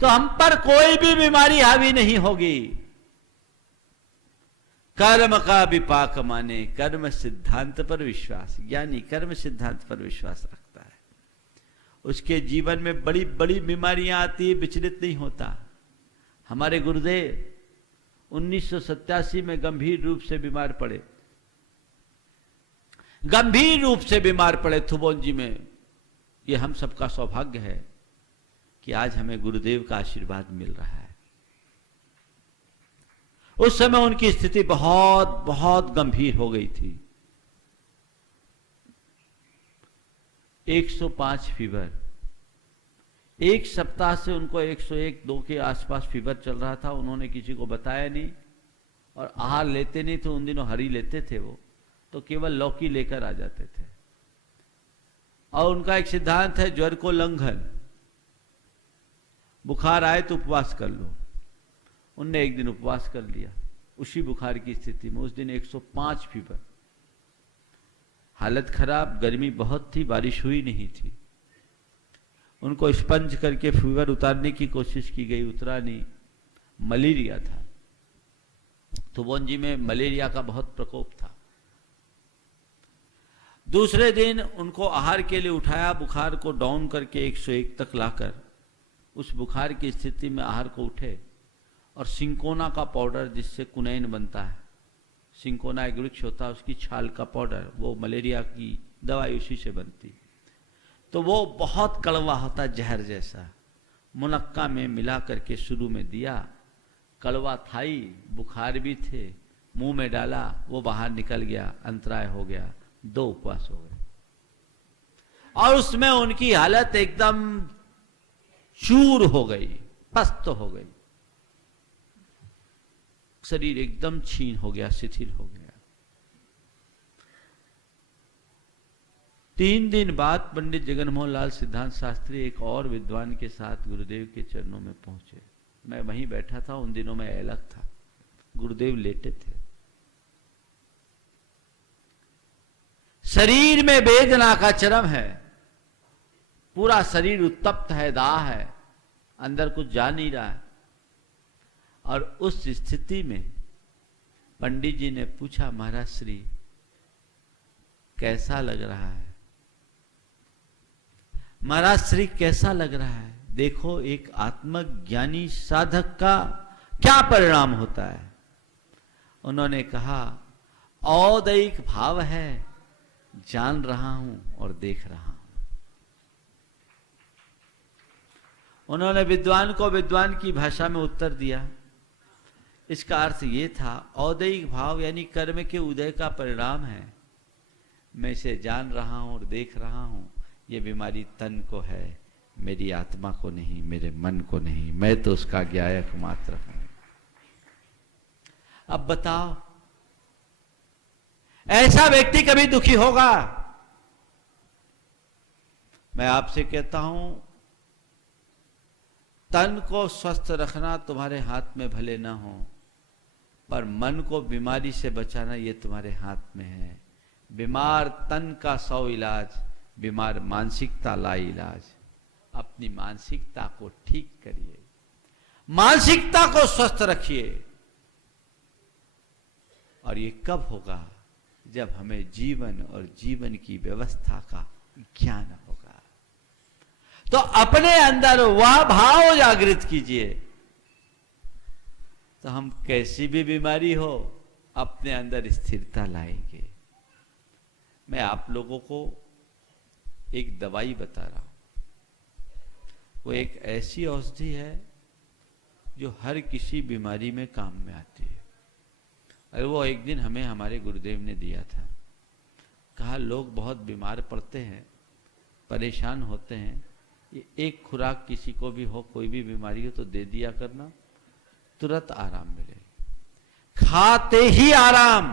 तो हम पर कोई भी बीमारी हावी नहीं होगी। कर्म का विपाक माने, कर्म सिद्धांत पर विश्वास, यानी कर्म सिद्धांत पर विश्वास रखता है, उसके जीवन में बड़ी बड़ी बीमारियां आती है, विचलित नहीं होता। हमारे गुरुदेव 1987 में गंभीर रूप से बीमार पड़े, गंभीर रूप से बीमार पड़े थुबोंजी में। ये हम सबका सौभाग्य है कि आज हमें गुरुदेव का आशीर्वाद मिल रहा है। उस समय उनकी स्थिति बहुत बहुत गंभीर हो गई थी। 105 फीवर, एक सप्ताह से उनको 101-2 के आसपास फीवर चल रहा था। उन्होंने किसी को बताया नहीं, और आहार लेते नहीं थे। उन दिनों हरी लेते थे वो, तो केवल लौकी लेकर आ जाते थे। और उनका एक सिद्धांत है, ज्वर को लंघन, बुखार आए तो उपवास कर लो। उनने एक दिन उपवास कर लिया उसी बुखार की स्थिति में। उस दिन 105 फीवर, हालत खराब, गर्मी बहुत थी, बारिश हुई नहीं थी। उनको स्पंज करके फीवर उतारने की कोशिश की गई, उतरा नहीं। मलेरिया था, थुबोंजी में मलेरिया का बहुत प्रकोप था। दूसरे दिन उनको आहार के लिए उठाया, बुखार को डाउन करके 101 तक लाकर उस बुखार की स्थिति में आहार को उठे, और सिंकोना का पाउडर, जिससे कुनैन बनता है, सिंकोना एक वृक्ष होता है, उसकी छाल का पाउडर, वो मलेरिया की दवाई उसी से बनती। तो वो बहुत कड़वा होता, जहर जैसा। मुनक्का में मिला करके शुरू में दिया, कड़वा था ही, बुखार भी थे, मुंह में डाला, वो बाहर निकल गया, अंतराय हो गया। 2 उपवास हो गए, और उसमें उनकी हालत एकदम चूर हो गई, पस्त हो गई, शरीर एकदम छीन हो गया, शिथिल हो गया। 3 दिन बाद पंडित जगन मोहन लाल सिद्धांत शास्त्री एक और विद्वान के साथ गुरुदेव के चरणों में पहुंचे। मैं वहीं बैठा था, उन दिनों मैं अलग था, गुरुदेव लेटे थे। शरीर में वेदना का चरम है, पूरा शरीर उत्तप्त है, दाह है, अंदर कुछ जा नहीं रहा है। और उस स्थिति में पंडित जी ने पूछा, महाराज श्री कैसा लग रहा है? महाराज श्री कैसा लग रहा है? देखो एक आत्मज्ञानी साधक का क्या परिणाम होता है। उन्होंने कहा, औदैहिक भाव है, जान रहा हूं और देख रहा हूं। उन्होंने विद्वान को विद्वान की भाषा में उत्तर दिया। इसका अर्थ ये था, औदैहिक भाव यानी कर्म के उदय का परिणाम है, मैं इसे जान रहा हूं और देख रहा हूं। ये बीमारी तन को है, मेरी आत्मा को नहीं, मेरे मन को नहीं, मैं तो उसका ज्ञायक मात्र हूं। अब बताओ, ऐसा व्यक्ति कभी दुखी होगा? मैं आपसे कहता हूं, तन को स्वस्थ रखना तुम्हारे हाथ में भले ना हो, पर मन को बीमारी से बचाना ये तुम्हारे हाथ में है। बीमार तन का 100 इलाज, बीमार मानसिकता ला इलाज। अपनी मानसिकता को ठीक करिए, मानसिकता को स्वस्थ रखिए। और ये कब होगा? जब हमें जीवन और जीवन की व्यवस्था का ज्ञान होगा। तो अपने अंदर वह भाव जागृत कीजिए, तो हम कैसी भी बीमारी हो अपने अंदर स्थिरता लाएंगे। मैं आप लोगों को एक दवाई बता रहा हूं। वो एक ऐसी औषधि है जो हर किसी बीमारी में काम में आती है। और वो एक दिन हमें हमारे गुरुदेव ने दिया था। कहा, लोग बहुत बीमार पड़ते हैं, परेशान होते हैं, ये एक खुराक किसी को भी हो, कोई भी बीमारी हो तो दे दिया करना, तुरंत आराम मिले। खाते ही आराम।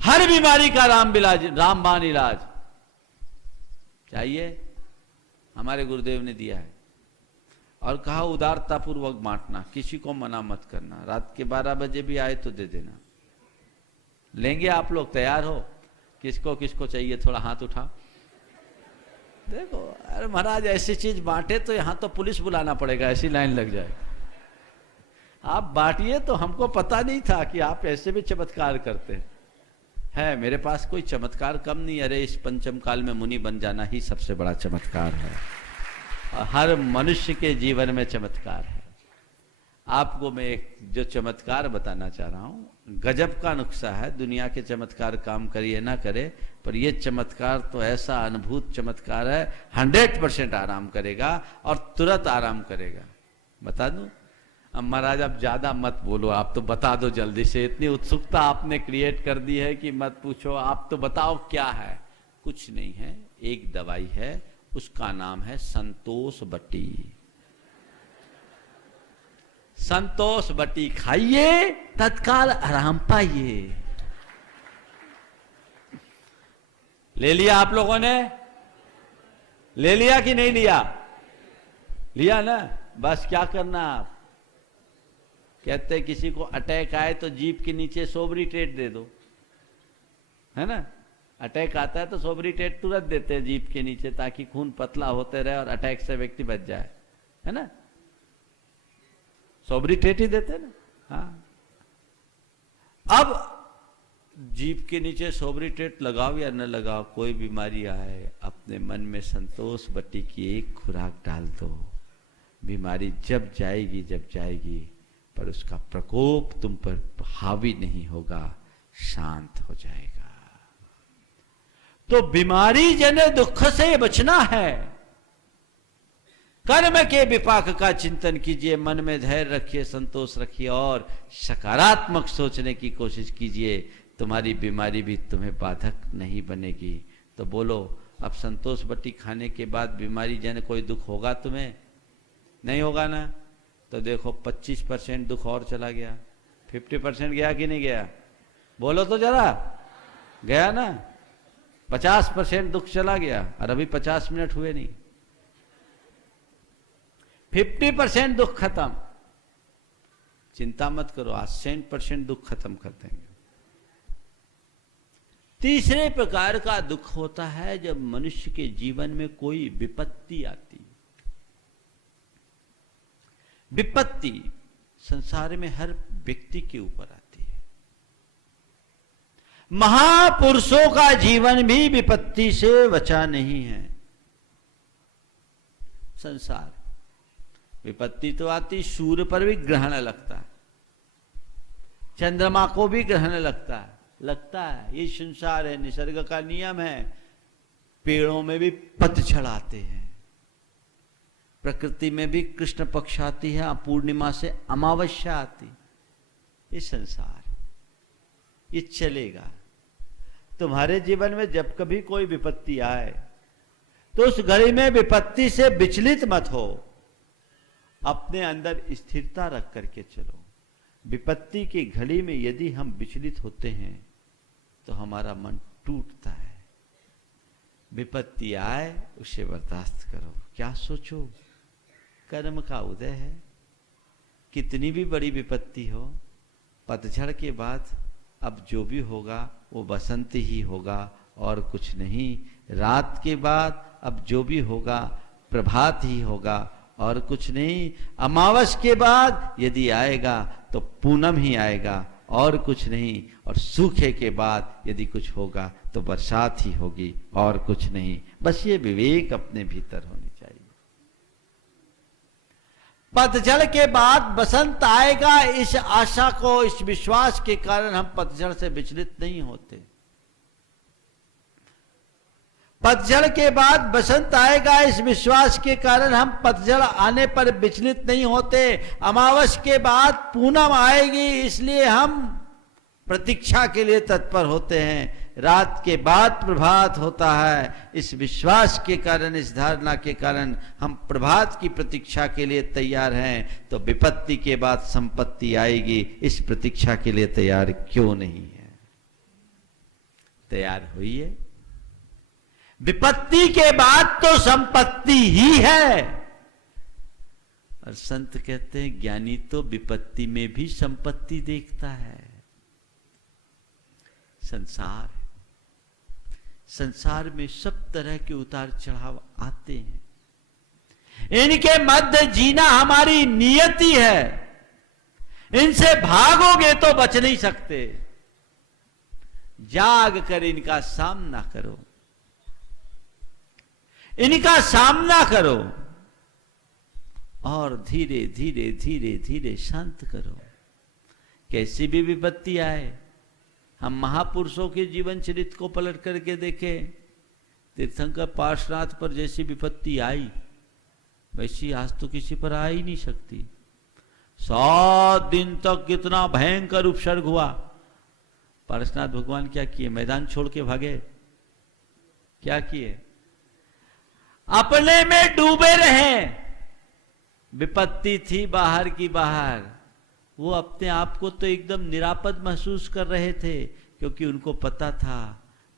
हर बीमारी का रामबाण इलाज चाहिए, हमारे गुरुदेव ने दिया है। और कहा, उदारता पूर्वक बांटना, किसी को मना मत करना। रात के 12 बजे भी आए तो दे देना। लेंगे आप लोग? तैयार हो? किसको किसको चाहिए? थोड़ा हाथ उठा। देखो, अरे महाराज ऐसी चीज बांटे तो यहां तो पुलिस बुलाना पड़ेगा, ऐसी लाइन लग जाए। आप बांटिए, तो हमको पता नहीं था कि आप ऐसे भी चमत्कार करते हैं। मेरे पास कोई चमत्कार कम नहीं। अरे इस पंचम काल में मुनि बन जाना ही सबसे बड़ा चमत्कार है। और हर मनुष्य के जीवन में चमत्कार है। आपको मैं एक जो चमत्कार बताना चाह रहा हूं, गजब का नुस्खा है। दुनिया के चमत्कार काम करिए ना करे, पर यह चमत्कार तो ऐसा अनुभूत चमत्कार है, 100% आराम करेगा और तुरंत आराम करेगा। बता दूं? अब महाराज आप ज्यादा मत बोलो, आप तो बता दो जल्दी से। इतनी उत्सुकता आपने क्रिएट कर दी है कि मत पूछो, आप तो बताओ क्या है। कुछ नहीं है, एक दवाई है, उसका नाम है संतोष बटी। संतोष बटी खाइए, तत्काल आराम पाइए। ले लिया आप लोगों ने? ले लिया कि नहीं लिया? लिया ना? बस क्या करना, आप कहते हैं किसी को अटैक आए तो जीभ के नीचे सोब्रिटेट दे दो, है ना? अटैक आता है तो सोब्रिटेट तुरंत देते हैं जीभ के नीचे, ताकि खून पतला होते रहे और अटैक से व्यक्ति बच जाए, है ना? सोब्रिटेट ही देते ना। हाँ, अब जीभ के नीचे सोब्रिटेट लगाओ या न लगाओ, कोई बीमारी आए, अपने मन में संतोष बट्टी की एक खुराक डाल दो। बीमारी जब जाएगी पर उसका प्रकोप तुम पर हावी नहीं होगा, शांत हो जाएगा। तो बीमारी जन दुख से बचना है। कर्म के विपाक का चिंतन कीजिए, मन में धैर्य रखिए, संतोष रखिए और सकारात्मक सोचने की कोशिश कीजिए। तुम्हारी बीमारी भी तुम्हें बाधक नहीं बनेगी। तो बोलो, अब संतोष बट्टी खाने के बाद बीमारी जन कोई दुख होगा तुम्हें? नहीं होगा ना? तो देखो 25% दुख और चला गया, 50% गया कि नहीं गया? बोलो तो जरा, गया ना? 50% दुख चला गया और अभी 50 मिनट हुए नहीं। 50% दुख खत्म। चिंता मत करो, आज 100% दुख खत्म कर देंगे। तीसरे प्रकार का दुख होता है जब मनुष्य के जीवन में कोई विपत्ति आती। विपत्ति संसार में हर व्यक्ति के ऊपर आती है। महापुरुषों का जीवन भी विपत्ति से बचा नहीं है। संसार विपत्ति तो आती, सूर्य पर भी ग्रहण लगता है, चंद्रमा को भी ग्रहण लगता है। ये संसार है, निसर्ग का नियम है। पेड़ों में भी पतझड़ आते हैं, प्रकृति में भी कृष्ण पक्ष आती है, पूर्णिमा से अमावस्या आती। ये संसार, ये चलेगा। तुम्हारे जीवन में जब कभी कोई विपत्ति आए तो उस घड़ी में विपत्ति से विचलित मत हो, अपने अंदर स्थिरता रख करके चलो। विपत्ति की घड़ी में यदि हम विचलित होते हैं तो हमारा मन टूटता है। विपत्ति आए उसे बर्दाश्त करो। क्या सोचो, कर्म का उदय है। कितनी भी बड़ी विपत्ति हो, पतझड़ के बाद अब जो भी होगा वो बसंत ही होगा और कुछ नहीं। रात के बाद अब जो भी होगा प्रभात ही होगा और कुछ नहीं। अमावस के बाद यदि आएगा तो पूनम ही आएगा और कुछ नहीं। और सूखे के बाद यदि कुछ होगा तो बरसात ही होगी और कुछ नहीं। बस ये विवेक अपने भीतर होनी चाहिए। पतझड़ के बाद बसंत आएगा, इस आशा को, इस विश्वास के कारण हम पतझड़ से विचलित नहीं होते। पतझड़ के बाद बसंत आएगा, इस विश्वास के कारण हम पतझड़ आने पर विचलित नहीं होते। अमावस के बाद पूनम आएगी, इसलिए हम प्रतीक्षा के लिए तत्पर होते हैं। रात के बाद प्रभात होता है, इस विश्वास के कारण, इस धारणा के कारण हम प्रभात की प्रतीक्षा के लिए तैयार हैं। तो विपत्ति के बाद संपत्ति आएगी, इस प्रतीक्षा के लिए तैयार क्यों नहीं है? तैयार होइए। विपत्ति के बाद तो संपत्ति ही है। और संत कहते हैं ज्ञानी तो विपत्ति में भी संपत्ति देखता है। संसार में सब तरह के उतार चढ़ाव आते हैं। इनके मध्य जीना हमारी नियति है। इनसे भागोगे तो बच नहीं सकते। जाग कर इनका सामना करो, इनका सामना करो और धीरे धीरे धीरे धीरे शांत करो। कैसी भी विपत्ति आए, हम महापुरुषों के जीवन चरित्र को पलट करके देखें। तीर्थंकर पार्श्वनाथ पर जैसी विपत्ति आई वैसी आज तो किसी पर आ ही नहीं सकती। 7 दिन तक कितना भयंकर उपसर्ग हुआ। पार्श्वनाथ भगवान क्या किए? मैदान छोड़ के भागे? क्या किए? अपने में डूबे रहे। विपत्ति थी बाहर की बाहर, वो अपने आप को तो एकदम निरापद महसूस कर रहे थे, क्योंकि उनको पता था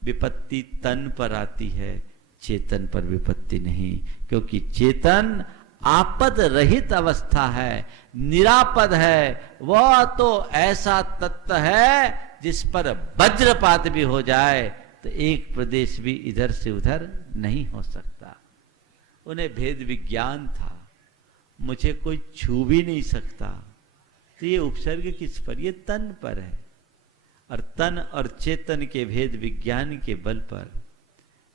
विपत्ति तन पर आती है, चेतन पर विपत्ति नहीं। क्योंकि चेतन आपद रहित अवस्था है, निरापद है। वह तो ऐसा तत्व है जिस पर वज्रपात भी हो जाए तो एक प्रदेश भी इधर से उधर नहीं हो सकता। उन्हें भेद विज्ञान था, मुझे कोई छू भी नहीं सकता। तो ये उपसर्ग किस पर? ये तन पर है। और तन और चेतन के भेद विज्ञान के बल पर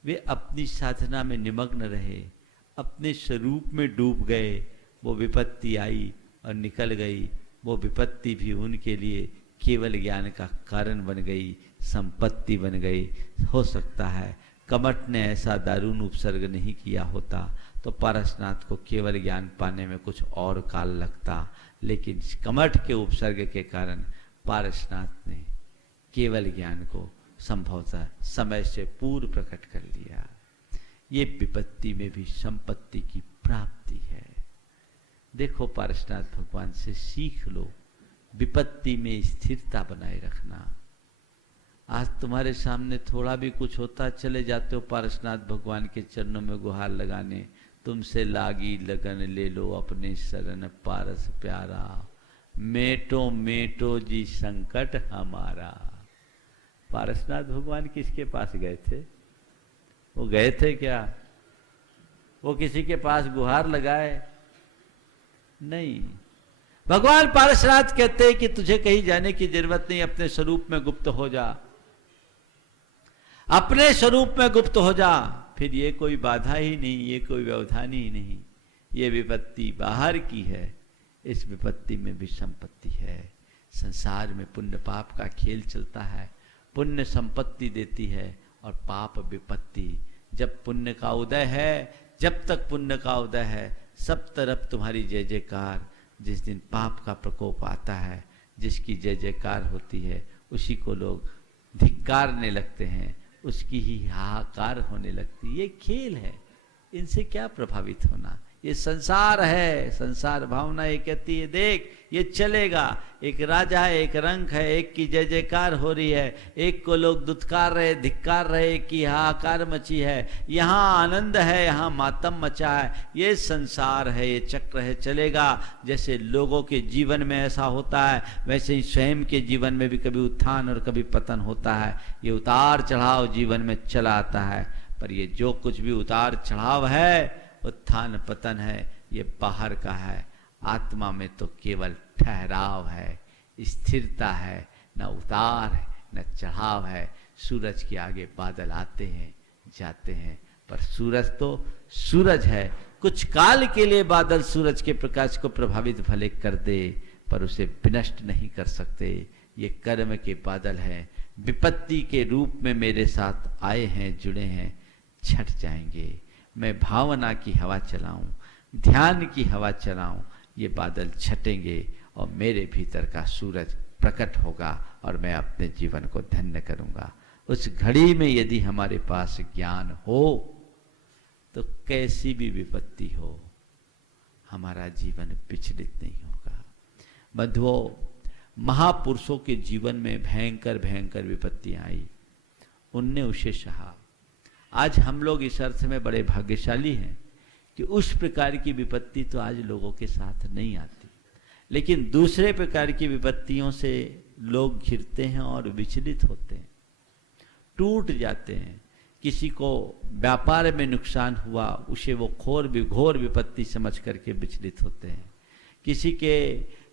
वे अपनी साधना में निमग्न रहे, अपने स्वरूप में डूब गए। वो विपत्ति आई और निकल गई। वो विपत्ति भी उनके लिए केवल ज्ञान का कारण बन गई, संपत्ति बन गई। हो सकता है कमठ ने ऐसा दारुण उपसर्ग नहीं किया होता तो पारसनाथ को केवल ज्ञान पाने में कुछ और काल लगता, लेकिन कमठ के उपसर्ग के कारण पारसनाथ ने केवल ज्ञान को संभवतः समय से पूर्व प्रकट कर लिया। ये विपत्ति में भी संपत्ति की प्राप्ति है। देखो, पारसनाथ भगवान से सीख लो, विपत्ति में स्थिरता बनाए रखना। आज तुम्हारे सामने थोड़ा भी कुछ होता, चले जाते हो पारसनाथ भगवान के चरणों में गुहार लगाने, तुमसे लागी लगन ले लो अपने शरण पारस प्यारा, मेटो मेटो जी संकट हमारा। पारसनाथ भगवान किसके पास गए थे? वो गए थे क्या? वो किसी के पास गुहार लगाए? नहीं। भगवान पारसनाथ कहते हैं कि तुझे कहीं जाने की जरूरत नहीं, अपने स्वरूप में गुप्त हो जा, अपने स्वरूप में गुप्त हो जा, फिर ये कोई बाधा ही नहीं, ये कोई व्यवधान ही नहीं। ये विपत्ति बाहर की है, इस विपत्ति में भी संपत्ति है। संसार में पुण्य पाप का खेल चलता है। पुण्य संपत्ति देती है और पाप विपत्ति। जब पुण्य का उदय है, जब तक पुण्य का उदय है, सब तरफ तुम्हारी जय जयकार। जिस दिन पाप का प्रकोप आता है, जिसकी जय जयकार होती है, उसी को लोग धिक्कारने लगते हैं, उसकी ही हाहाकार होने लगती। ये खेल है, इनसे क्या प्रभावित होना। ये संसार है, संसार भावना ये कहती है देख ये चलेगा। एक राजा है, एक रंक है, एक की जय जयकार हो रही है, एक को लोग दुत्कार रहे, धिक्कार रहे, एक की हाहाकार मची है। यहाँ आनंद है, यहाँ मातम मचा है। ये संसार है, ये चक्र है, चलेगा। जैसे लोगों के जीवन में ऐसा होता है, वैसे ही स्वयं के जीवन में भी कभी उत्थान और कभी पतन होता है। ये उतार चढ़ाव जीवन में चला आता है। पर ये जो कुछ भी उतार चढ़ाव है, उत्थान पतन है, ये बाहर का है। आत्मा में तो केवल ठहराव है, स्थिरता है, न उतार है न चढ़ाव है। सूरज के आगे बादल आते हैं जाते हैं, पर सूरज तो सूरज है। कुछ काल के लिए बादल सूरज के प्रकाश को प्रभावित भले कर दे, पर उसे विनष्ट नहीं कर सकते। ये कर्म के बादल हैं, विपत्ति के रूप में मेरे साथ आए हैं, जुड़े हैं, छट जाएंगे। मैं भावना की हवा चलाऊं, ध्यान की हवा चलाऊं, ये बादल छटेंगे और मेरे भीतर का सूरज प्रकट होगा और मैं अपने जीवन को धन्य करूंगा। उस घड़ी में यदि हमारे पास ज्ञान हो तो कैसी भी विपत्ति हो, हमारा जीवन विचलित नहीं होगा। बंधुओं, महापुरुषों के जीवन में भयंकर भयंकर विपत्तियां आई, उनने उसे सहा। आज हम लोग इस अर्थ में बड़े भाग्यशाली हैं कि उस प्रकार की विपत्ति तो आज लोगों के साथ नहीं आती, लेकिन दूसरे प्रकार की विपत्तियों से लोग घिरते हैं और विचलित होते हैं, टूट जाते हैं। किसी को व्यापार में नुकसान हुआ, उसे वो घोर विपत्ति समझ करके विचलित होते हैं। किसी के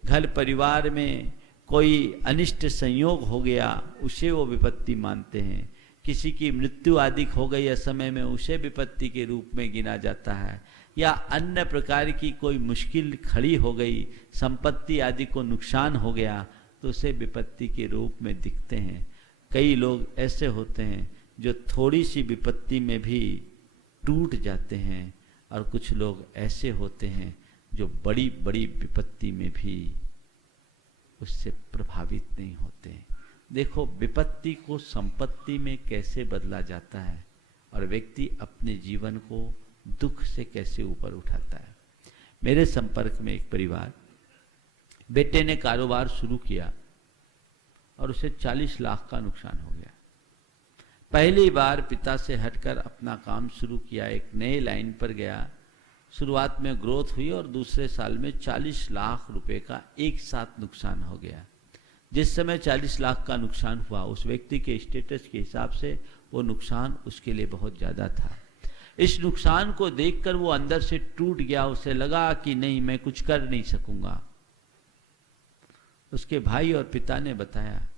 घर परिवार में कोई अनिष्ट संयोग हो गया, उसे वो विपत्ति मानते हैं। किसी की मृत्यु आदि हो गई असमय में, उसे विपत्ति के रूप में गिना जाता है। या अन्य प्रकार की कोई मुश्किल खड़ी हो गई, संपत्ति आदि को नुकसान हो गया, तो उसे विपत्ति के रूप में दिखते हैं। कई लोग ऐसे होते हैं जो थोड़ी सी विपत्ति में भी टूट जाते हैं, और कुछ लोग ऐसे होते हैं जो बड़ी बड़ी विपत्ति में भी उससे प्रभावित नहीं होते। देखो, विपत्ति को संपत्ति में कैसे बदला जाता है और व्यक्ति अपने जीवन को दुख से कैसे ऊपर उठाता है। मेरे संपर्क में एक परिवार, बेटे ने कारोबार शुरू किया और उसे 40 लाख का नुकसान हो गया। पहली बार पिता से हटकर अपना काम शुरू किया, एक नए लाइन पर गया। शुरुआत में ग्रोथ हुई और दूसरे साल में 40 लाख रुपए का एक साथ नुकसान हो गया। जिस समय 40 लाख का नुकसान हुआ, उस व्यक्ति के स्टेटस के हिसाब से वो नुकसान उसके लिए बहुत ज़्यादा था। इस नुकसान को देखकर वो अंदर से टूट गया। उसे लगा कि नहीं, मैं कुछ कर नहीं सकूंगा। उसके भाई और पिता ने बताया,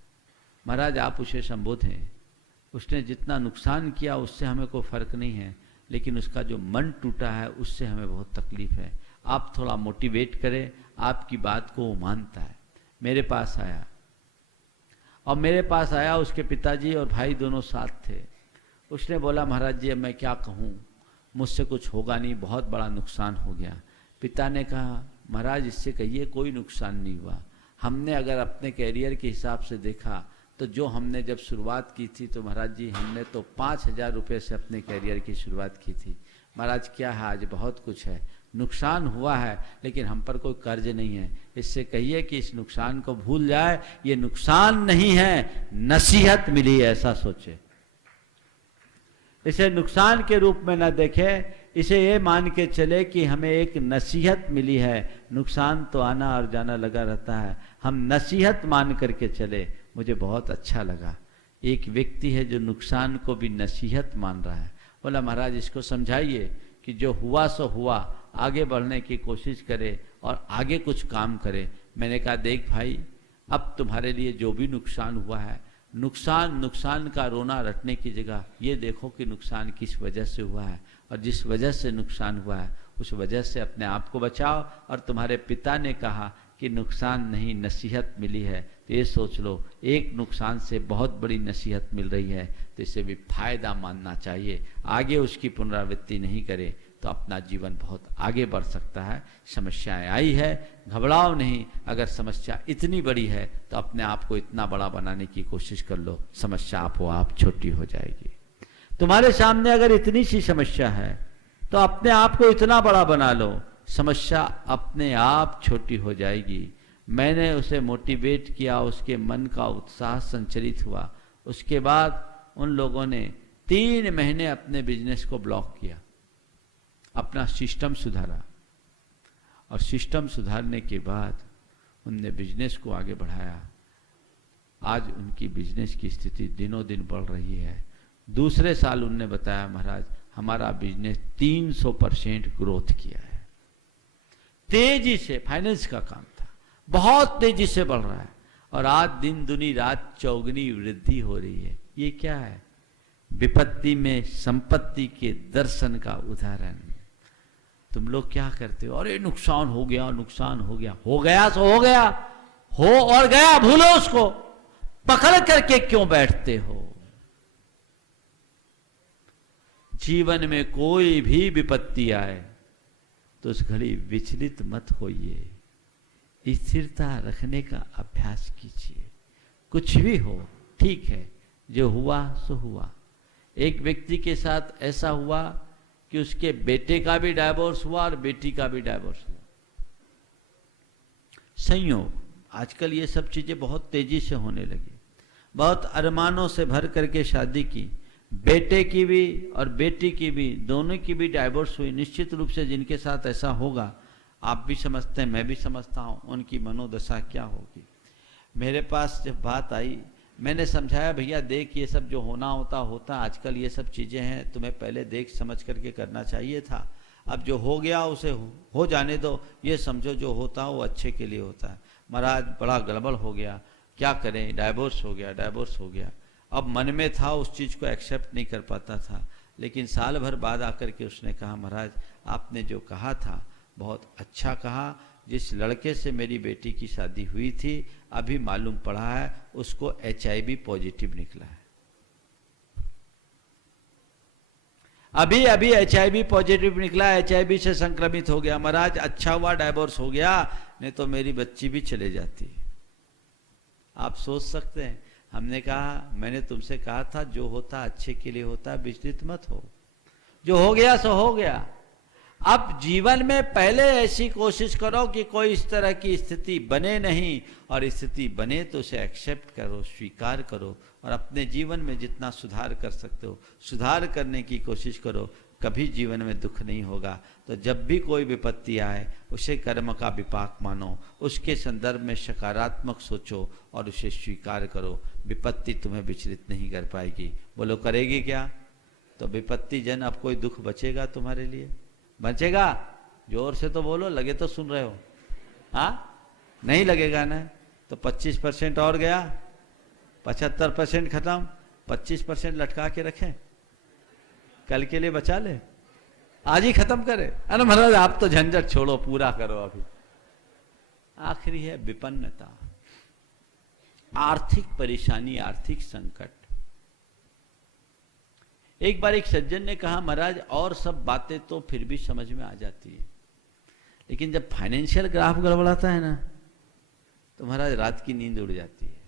महाराज आप उसे संबोधें, उसने जितना नुकसान किया उससे हमें कोई फर्क नहीं है, लेकिन उसका जो मन टूटा है उससे हमें बहुत तकलीफ है। आप थोड़ा मोटिवेट करें, आपकी बात को वो मानता है। मेरे पास आया, और मेरे पास आया उसके पिताजी और भाई दोनों साथ थे। उसने बोला, महाराज जी अब मैं क्या कहूँ, मुझसे कुछ होगा नहीं, बहुत बड़ा नुकसान हो गया। पिता ने कहा, महाराज इससे कहिए कोई नुकसान नहीं हुआ। हमने अगर अपने कैरियर के हिसाब से देखा तो जो हमने जब शुरुआत की थी तो महाराज जी हमने तो 5,000 रुपये से अपने कैरियर की शुरुआत की थी। महाराज क्या है, आज बहुत कुछ है, नुकसान हुआ है लेकिन हम पर कोई कर्ज नहीं है। इससे कहिए कि इस नुकसान को भूल जाए, ये नुकसान नहीं है, नसीहत मिली, ऐसा सोचे। इसे नुकसान के रूप में न देखे, इसे ये मान के चले कि हमें एक नसीहत मिली है, नुकसान तो आना और जाना लगा रहता है, हम नसीहत मान करके चले। मुझे बहुत अच्छा लगा, एक व्यक्ति है जो नुकसान को भी नसीहत मान रहा है। बोला महाराज इसको समझाइए कि जो हुआ सो हुआ, आगे बढ़ने की कोशिश करे और आगे कुछ काम करे। मैंने कहा देख भाई, अब तुम्हारे लिए जो भी नुकसान हुआ है, नुकसान का रोना रटने की जगह ये देखो कि नुकसान किस वजह से हुआ है, और जिस वजह से नुकसान हुआ है उस वजह से अपने आप को बचाओ। और तुम्हारे पिता ने कहा कि नुकसान नहीं नसीहत मिली है, तो ये सोच लो एक नुकसान से बहुत बड़ी नसीहत मिल रही है, तो इसे भी फायदा मानना चाहिए। आगे उसकी पुनरावृत्ति नहीं करे तो अपना जीवन बहुत आगे बढ़ सकता है। समस्याएं आई है, घबराओ नहीं। अगर समस्या इतनी बड़ी है तो अपने आप को इतना बड़ा बनाने की कोशिश कर लो, समस्या आप छोटी हो जाएगी। तुम्हारे सामने अगर इतनी सी समस्या है तो अपने आप को इतना बड़ा बना लो, समस्या अपने आप छोटी हो जाएगी। मैंने उसे मोटिवेट किया, उसके मन का उत्साह संचरित हुआ। उसके बाद उन लोगों ने 3 महीने अपने बिजनेस को ब्लॉक किया, अपना सिस्टम सुधारा, और सिस्टम सुधारने के बाद उनने बिजनेस को आगे बढ़ाया। आज उनकी बिजनेस की स्थिति दिनों दिन बढ़ रही है। दूसरे साल उनने बताया महाराज हमारा बिजनेस 300% ग्रोथ किया है। तेजी से, फाइनेंस का काम था, बहुत तेजी से बढ़ रहा है, और आज दिन दुनी रात चौगुनी वृद्धि हो रही है। ये क्या है? विपत्ति में संपत्ति के दर्शन का उदाहरण। तुम लोग क्या करते हो? अरे नुकसान हो गया, नुकसान हो गया, हो गया सो हो गया, हो और गया, भूलो उसको, पकड़ करके क्यों बैठते हो? जीवन में कोई भी विपत्ति आए तो उस घड़ी विचलित मत होइए, स्थिरता रखने का अभ्यास कीजिए। कुछ भी हो ठीक है, जो हुआ सो हुआ। एक व्यक्ति के साथ ऐसा हुआ कि उसके बेटे का भी डाइवोर्स हुआ और बेटी का भी डाइवोर्स हुआ। संयोग, आजकल ये सब चीजें बहुत तेजी से होने लगी। बहुत अरमानों से भर करके शादी की, बेटे की भी और बेटी की भी, दोनों की भी डाइवोर्स हुई। निश्चित रूप से जिनके साथ ऐसा होगा, आप भी समझते हैं, मैं भी समझता हूं, उनकी मनोदशा क्या होगी। मेरे पास जब बात आई, मैंने समझाया भैया देख ये सब जो होना होता, आजकल ये सब चीज़ें हैं, तुम्हें पहले देख समझ करके करना चाहिए था। अब जो हो गया उसे हो जाने दो, ये समझो जो होता वो अच्छे के लिए होता है। महाराज बड़ा गड़बड़ हो गया, क्या करें, डाइवोर्स हो गया, डाइवोर्स हो गया। अब मन में था, उस चीज़ को एक्सेप्ट नहीं कर पाता था, लेकिन साल भर बाद आकर के उसने कहा महाराज आपने जो कहा था बहुत अच्छा कहा। जिस लड़के से मेरी बेटी की शादी हुई थी, अभी मालूम पड़ा है उसको HIV पॉजिटिव निकला है। अभी HIV पॉजिटिव निकला, HIV से संक्रमित हो गया। महाराज अच्छा हुआ डाइवोर्स हो गया, नहीं तो मेरी बच्ची भी चले जाती। आप सोच सकते हैं। हमने कहा, मैंने तुमसे कहा था जो होता अच्छे के लिए होता, विचलित मत हो, जो हो गया सो हो गया। अब जीवन में पहले ऐसी कोशिश करो कि कोई इस तरह की स्थिति बने नहीं, और स्थिति बने तो उसे एक्सेप्ट करो, स्वीकार करो, और अपने जीवन में जितना सुधार कर सकते हो सुधार करने की कोशिश करो। कभी जीवन में दुख नहीं होगा। तो जब भी कोई विपत्ति आए उसे कर्म का विपाक मानो, उसके संदर्भ में सकारात्मक सोचो और उसे स्वीकार करो। विपत्ति तुम्हें विचलित नहीं कर पाएगी। बोलो करेगी क्या? तो विपत्ति जन अब कोई दुख बचेगा तुम्हारे लिए? बचेगा? जोर से तो बोलो, लगे तो सुन रहे हो। हाँ, नहीं लगेगा ना? तो 25% और गया, 75% खत्म, 25% लटका के रखें, कल के लिए बचा ले, आज ही खत्म करे। अरे महाराज आप तो झंझट छोड़ो, पूरा करो अभी। आखिरी है विपन्नता, आर्थिक परेशानी, आर्थिक संकट। एक बार एक सज्जन ने कहा महाराज और सब बातें तो फिर भी समझ में आ जाती है, लेकिन जब फाइनेंशियल ग्राफ गड़बड़ाता है ना, तो महाराज रात की नींद उड़ जाती है।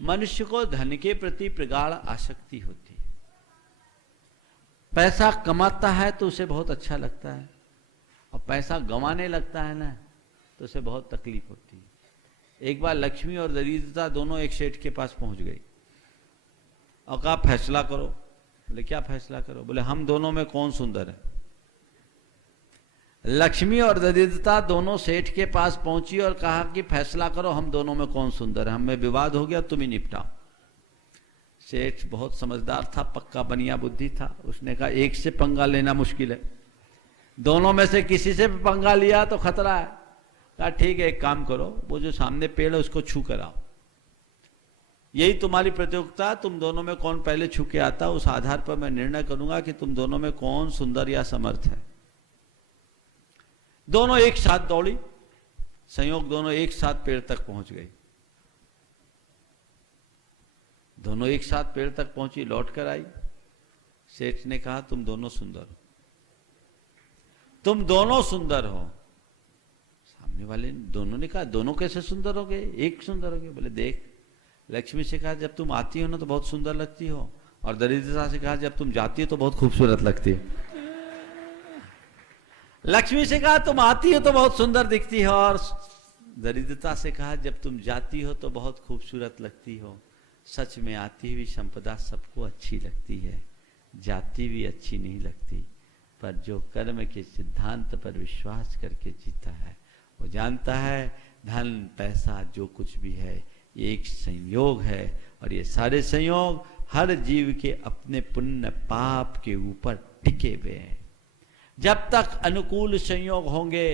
मनुष्य को धन के प्रति प्रगाढ़ आसक्ति होती है। पैसा कमाता है तो उसे बहुत अच्छा लगता है, और पैसा गंवाने लगता है ना तो उसे बहुत तकलीफ होती है। एक बार लक्ष्मी और दरिद्रता दोनों एक सेठ के पास पहुंच गई और कहा फैसला करो, बोले क्या फैसला करो? बोले हम दोनों में कौन सुंदर है। लक्ष्मी और दरिद्रता दोनों सेठ के पास पहुंची और कहा कि फैसला करो हम दोनों में कौन सुंदर है, हमें विवाद हो गया, तुम ही निपटाओ। सेठ बहुत समझदार था, पक्का बनिया बुद्धि था, उसने कहा एक से पंगा लेना मुश्किल है, दोनों में से किसी से भी पंगा लिया तो खतरा है। कहा ठीक है, एक काम करो, वो जो सामने पेड़ है उसको छू कर आओ, यही तुम्हारी प्रतियोगिता, तुम दोनों में कौन पहले छू के आता, उस आधार पर मैं निर्णय करूंगा कि तुम दोनों में कौन सुंदर या समर्थ है। दोनों एक साथ दौड़ी, संयोग दोनों एक साथ पेड़ तक पहुंच गई। दोनों एक साथ पेड़ तक पहुंची, लौट कर आई। सेठ ने कहा तुम दोनों सुंदर हो, तुम दोनों सुंदर हो। सामने वाले दोनों ने कहा दोनों कैसे सुंदर हो गए, एक सुंदर हो गए। बोले देख, लक्ष्मी से कहा जब तुम आती हो ना तो बहुत सुंदर लगती हो, और दरिद्रता से कहा जब तुम जाती हो तो बहुत खूबसूरत लगती हो। लक्ष्मी से कहा तुम आती हो तो बहुत सुंदर दिखती हो, और दरिद्रता से कहा जब तुम जाती हो तो बहुत खूबसूरत लगती हो। सच में आती हुई संपदा सबको अच्छी लगती है, जाती हुई अच्छी नहीं लगती, पर जो कर्म के सिद्धांत पर विश्वास करके जीता है वो जानता है धन पैसा जो कुछ भी है ये एक संयोग है, और ये सारे संयोग हर जीव के अपने पुण्य पाप के ऊपर टिके हुए हैं। जब तक अनुकूल संयोग होंगे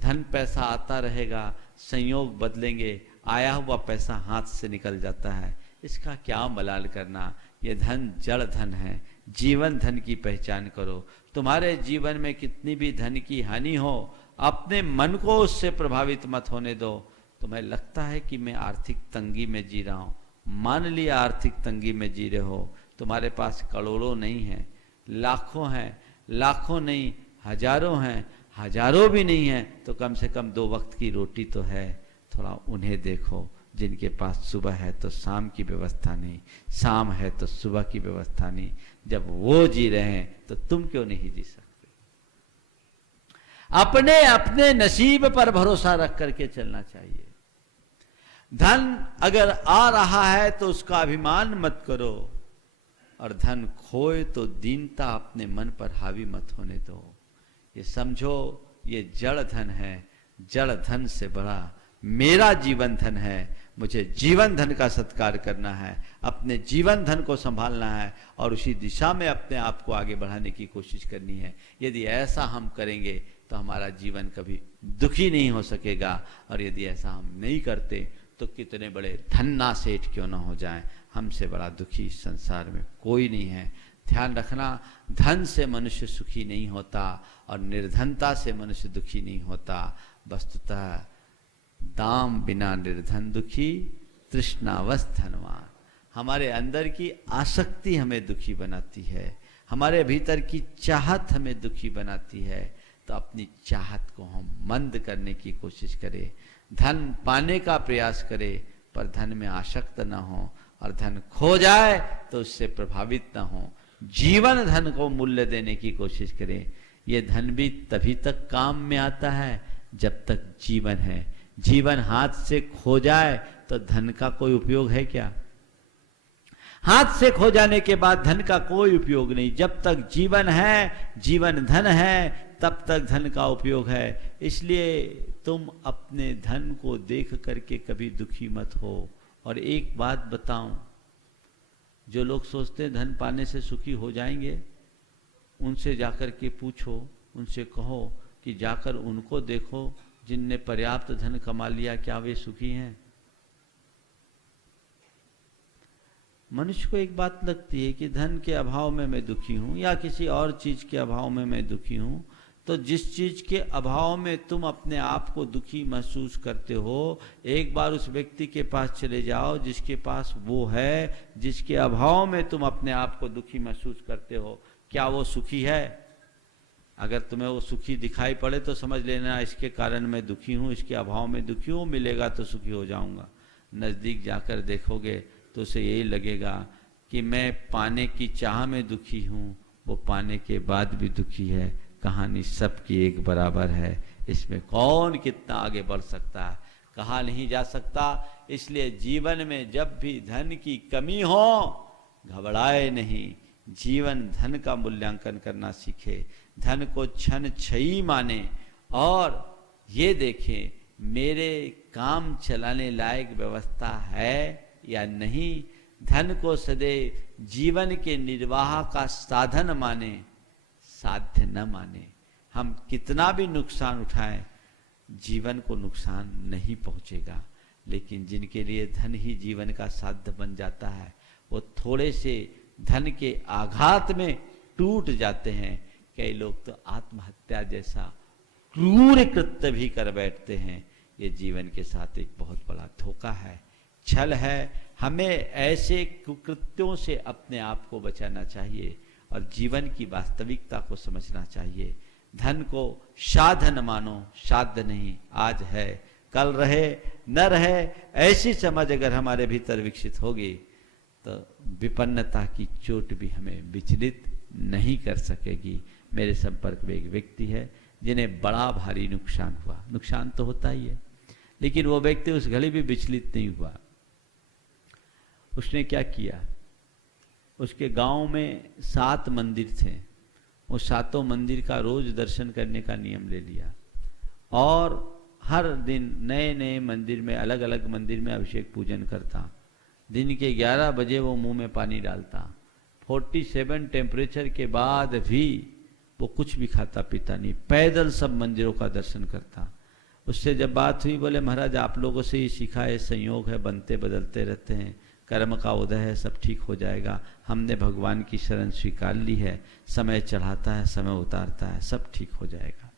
धन पैसा आता रहेगा, संयोग बदलेंगे आया हुआ पैसा हाथ से निकल जाता है। इसका क्या मलाल करना, ये धन जड़ धन है, जीवन धन की पहचान करो। तुम्हारे जीवन में कितनी भी धन की हानि हो, अपने मन को उससे प्रभावित मत होने दो। तुम्हें लगता है कि मैं आर्थिक तंगी में जी रहा हूं, मान लिया आर्थिक तंगी में जी रहे हो, तुम्हारे पास करोड़ों नहीं है, लाखों हैं, लाखों नहीं हजारों हैं, हजारों भी नहीं है तो कम से कम 2 वक्त की रोटी तो है। थोड़ा उन्हें देखो जिनके पास सुबह है तो शाम की व्यवस्था नहीं, शाम है तो सुबह की व्यवस्था नहीं। जब वो जी रहे हैं तो तुम क्यों नहीं जी सकते? अपने अपने नसीब पर भरोसा रख करके चलना चाहिए। धन अगर आ रहा है तो उसका अभिमान मत करो, और धन खोए तो दीनता अपने मन पर हावी मत होने दो। ये समझो ये जड़ धन है, जड़ धन से बड़ा मेरा जीवन धन है। मुझे जीवन धन का सत्कार करना है, अपने जीवन धन को संभालना है और उसी दिशा में अपने आप को आगे बढ़ाने की कोशिश करनी है। यदि ऐसा हम करेंगे तो हमारा जीवन कभी दुखी नहीं हो सकेगा, और यदि ऐसा हम नहीं करते तो कितने बड़े धन्ना सेठ क्यों ना हो जाएं, हमसे बड़ा दुखी इस संसार में कोई नहीं है। ध्यान रखना, धन से मनुष्य सुखी नहीं होता और निर्धनता से मनुष्य दुखी नहीं होता। वस्तुतः दाम बिना निर्धन दुखी, तृष्णावश धनवान। हमारे अंदर की आसक्ति हमें दुखी बनाती है, हमारे भीतर की चाहत हमें दुखी बनाती है। तो अपनी चाहत को हम मंद करने की कोशिश करें, धन पाने का प्रयास करें, पर धन में आसक्त न हो, और धन खो जाए तो उससे प्रभावित न हो। जीवन धन को मूल्य देने की कोशिश करें। ये धन भी तभी तक काम में आता है जब तक जीवन है। जीवन हाथ से खो जाए तो धन का कोई उपयोग है क्या? हाथ से खो जाने के बाद धन का कोई उपयोग नहीं। जब तक जीवन है, जीवन धन है, तब तक धन का उपयोग है। इसलिए तुम अपने धन को देख करके कभी दुखी मत हो। और एक बात बताऊं, जो लोग सोचते हैं धन पाने से सुखी हो जाएंगे, उनसे जाकर के पूछो, उनसे कहो कि जाकर उनको देखो जिनने पर्याप्त धन कमा लिया, क्या वे सुखी हैं? मनुष्य को एक बात लगती है कि धन के अभाव में मैं दुखी हूं या किसी और चीज के अभाव में मैं दुखी हूं। तो जिस चीज के अभाव में तुम अपने आप को दुखी महसूस करते हो, एक बार उस व्यक्ति के पास चले जाओ जिसके पास वो है, जिसके अभाव में तुम अपने आप को दुखी महसूस करते हो। क्या वो सुखी है? अगर तुम्हें वो सुखी दिखाई पड़े तो समझ लेना इसके कारण मैं दुखी हूँ, इसके अभाव में दुखी हूँ, मिलेगा तो सुखी हो जाऊंगा। नज़दीक जाकर देखोगे तो उसे यही लगेगा कि मैं पाने की चाह में दुखी हूँ, वो पाने के बाद भी दुखी है। कहानी सबकी एक बराबर है, इसमें कौन कितना आगे बढ़ सकता है कहा नहीं जा सकता। इसलिए जीवन में जब भी धन की कमी हो, घबराए नहीं, जीवन धन का मूल्यांकन करना सीखे, धन को क्षण क्षयी माने और ये देखें मेरे काम चलाने लायक व्यवस्था है या नहीं। धन को सदैव जीवन के निर्वाह का साधन माने, साध्य न माने। हम कितना भी नुकसान उठाएं जीवन को नुकसान नहीं पहुंचेगा, लेकिन जिनके लिए धन ही जीवन का साध्य बन जाता है वो थोड़े से धन के आघात में टूट जाते हैं। कई लोग तो आत्महत्या जैसा क्रूर कृत्य भी कर बैठते हैं। ये जीवन के साथ एक बहुत बड़ा धोखा है, छल है। हमें ऐसे कुकृत्यों से अपने आप को बचाना चाहिए और जीवन की वास्तविकता को समझना चाहिए। धन को साधन मानो, साध्य नहीं। आज है कल रहे न रहे, ऐसी समझ अगर हमारे भीतर विकसित होगी तो विपन्नता की चोट भी हमें विचलित नहीं कर सकेगी। मेरे संपर्क में एक व्यक्ति है जिन्हें बड़ा भारी नुकसान हुआ। नुकसान तो होता ही है, लेकिन वो व्यक्ति उस घड़ी भी विचलित नहीं हुआ। उसने क्या किया, उसके गांव में 7 मंदिर थे, वो 7 मंदिर का रोज दर्शन करने का नियम ले लिया और हर दिन नए नए मंदिर में, अलग अलग मंदिर में अभिषेक पूजन करता। दिन के 11 बजे वो मुंह में पानी डालता। 47 टेम्परेचर के बाद भी वो कुछ भी खाता पीता नहीं, पैदल सब मंदिरों का दर्शन करता। उससे जब बात हुई, बोले महाराज आप लोगों से ही सीखा है, संयोग है, बनते बदलते रहते हैं, कर्म का उदय है, सब ठीक हो जाएगा। हमने भगवान की शरण स्वीकार ली है, समय चढ़ाता है, समय उतारता है, सब ठीक हो जाएगा।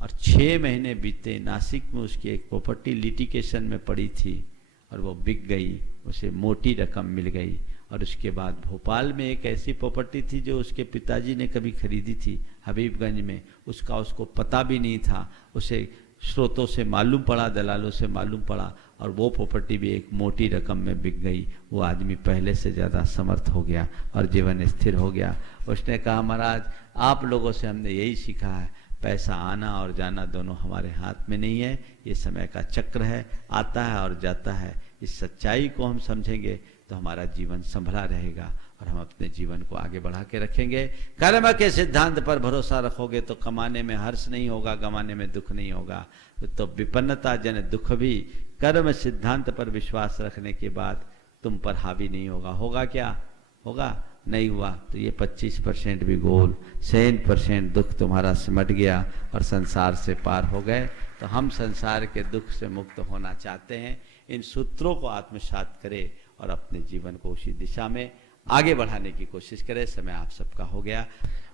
और 6 महीने बीते। नासिक में उसकी एक प्रॉपर्टी लिटिगेशन में पड़ी थी और वो बिक गई, उसे मोटी रकम मिल गई। और उसके बाद भोपाल में एक ऐसी प्रॉपर्टी थी जो उसके पिताजी ने कभी खरीदी थी हबीबगंज में, उसका उसको पता भी नहीं था। उसे स्रोतों से मालूम पड़ा, दलालों से मालूम पड़ा और वो प्रॉपर्टी भी एक मोटी रकम में बिक गई। वो आदमी पहले से ज़्यादा समर्थ हो गया और जीवन स्थिर हो गया। उसने कहा महाराज आप लोगों से हमने यही सीखा है, पैसा आना और जाना दोनों हमारे हाथ में नहीं है, ये समय का चक्र है, आता है और जाता है। इस सच्चाई को हम समझेंगे तो हमारा जीवन संभला रहेगा और हम अपने जीवन को आगे बढ़ा के रखेंगे। कर्म के सिद्धांत पर भरोसा रखोगे तो कमाने में हर्ष नहीं होगा, गंवाने में दुख नहीं होगा। तो विपन्नता जन दुख भी कर्म सिद्धांत पर विश्वास रखने के बाद तुम पर हावी नहीं होगा। होगा क्या? होगा नहीं हुआ तो ये 25% भी गोल, 100% दुख तुम्हारा सिमट गया और संसार से पार हो गए। तो हम संसार के दुख से मुक्त होना चाहते हैं। इन सूत्रों को आत्मसात करें और अपने जीवन को उसी दिशा में आगे बढ़ाने की कोशिश करें। समय आप सबका हो गया।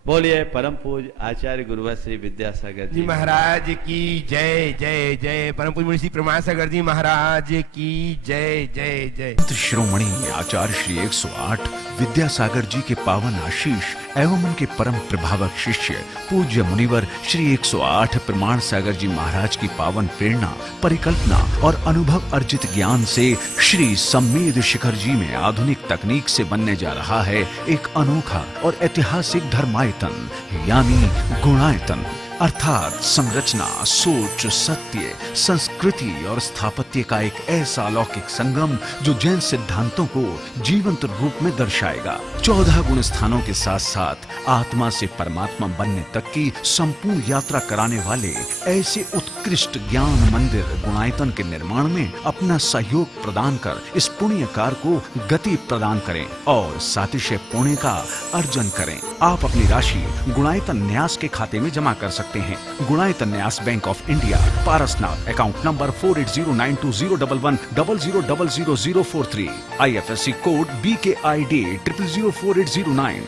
बोलिए परम पूज्य आचार्य गुरुवर श्री विद्यासागर जी महाराज की जय जय जय। परम पूज्य मुनि श्री प्रमाणसागर जी महाराज की जय जय जय। श्रोमणी आचार्य श्री 108 विद्यासागर जी के पावन आशीष एवं उनके परम प्रभावक शिष्य पूज्य मुनिवर श्री 108 प्रमाण सागर जी महाराज की पावन प्रेरणा, परिकल्पना और अनुभव अर्जित ज्ञान से श्री सम्मेद शिखर जी में आधुनिक तकनीक से बनने जा रहा है एक अनोखा और ऐतिहासिक धर्मायतन यानी गुणायतन, अर्थात संरचना, सोच, सत्य, संस्कृति और स्थापत्य का एक ऐसा अलौकिक संगम जो जैन सिद्धांतों को जीवंत रूप में दर्शाएगा। 14 गुण स्थानों के साथ साथ आत्मा से परमात्मा बनने तक की संपूर्ण यात्रा कराने वाले ऐसे उत्कृष्ट ज्ञान मंदिर गुणायतन के निर्माण में अपना सहयोग प्रदान कर इस पुण्य कार्य को गति प्रदान करें और सातिशय पुण्य का अर्जन करें। आप अपनी राशि गुणायतन न्यास के खाते में जमा कर सकते हैं। गुणायतन न्यास bank of India, Parasnath, account number 4809201100000043, IFSC code BKID 004809।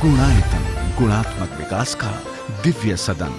Gunayatan, गुणात्मक विकास का दिव्य सदन।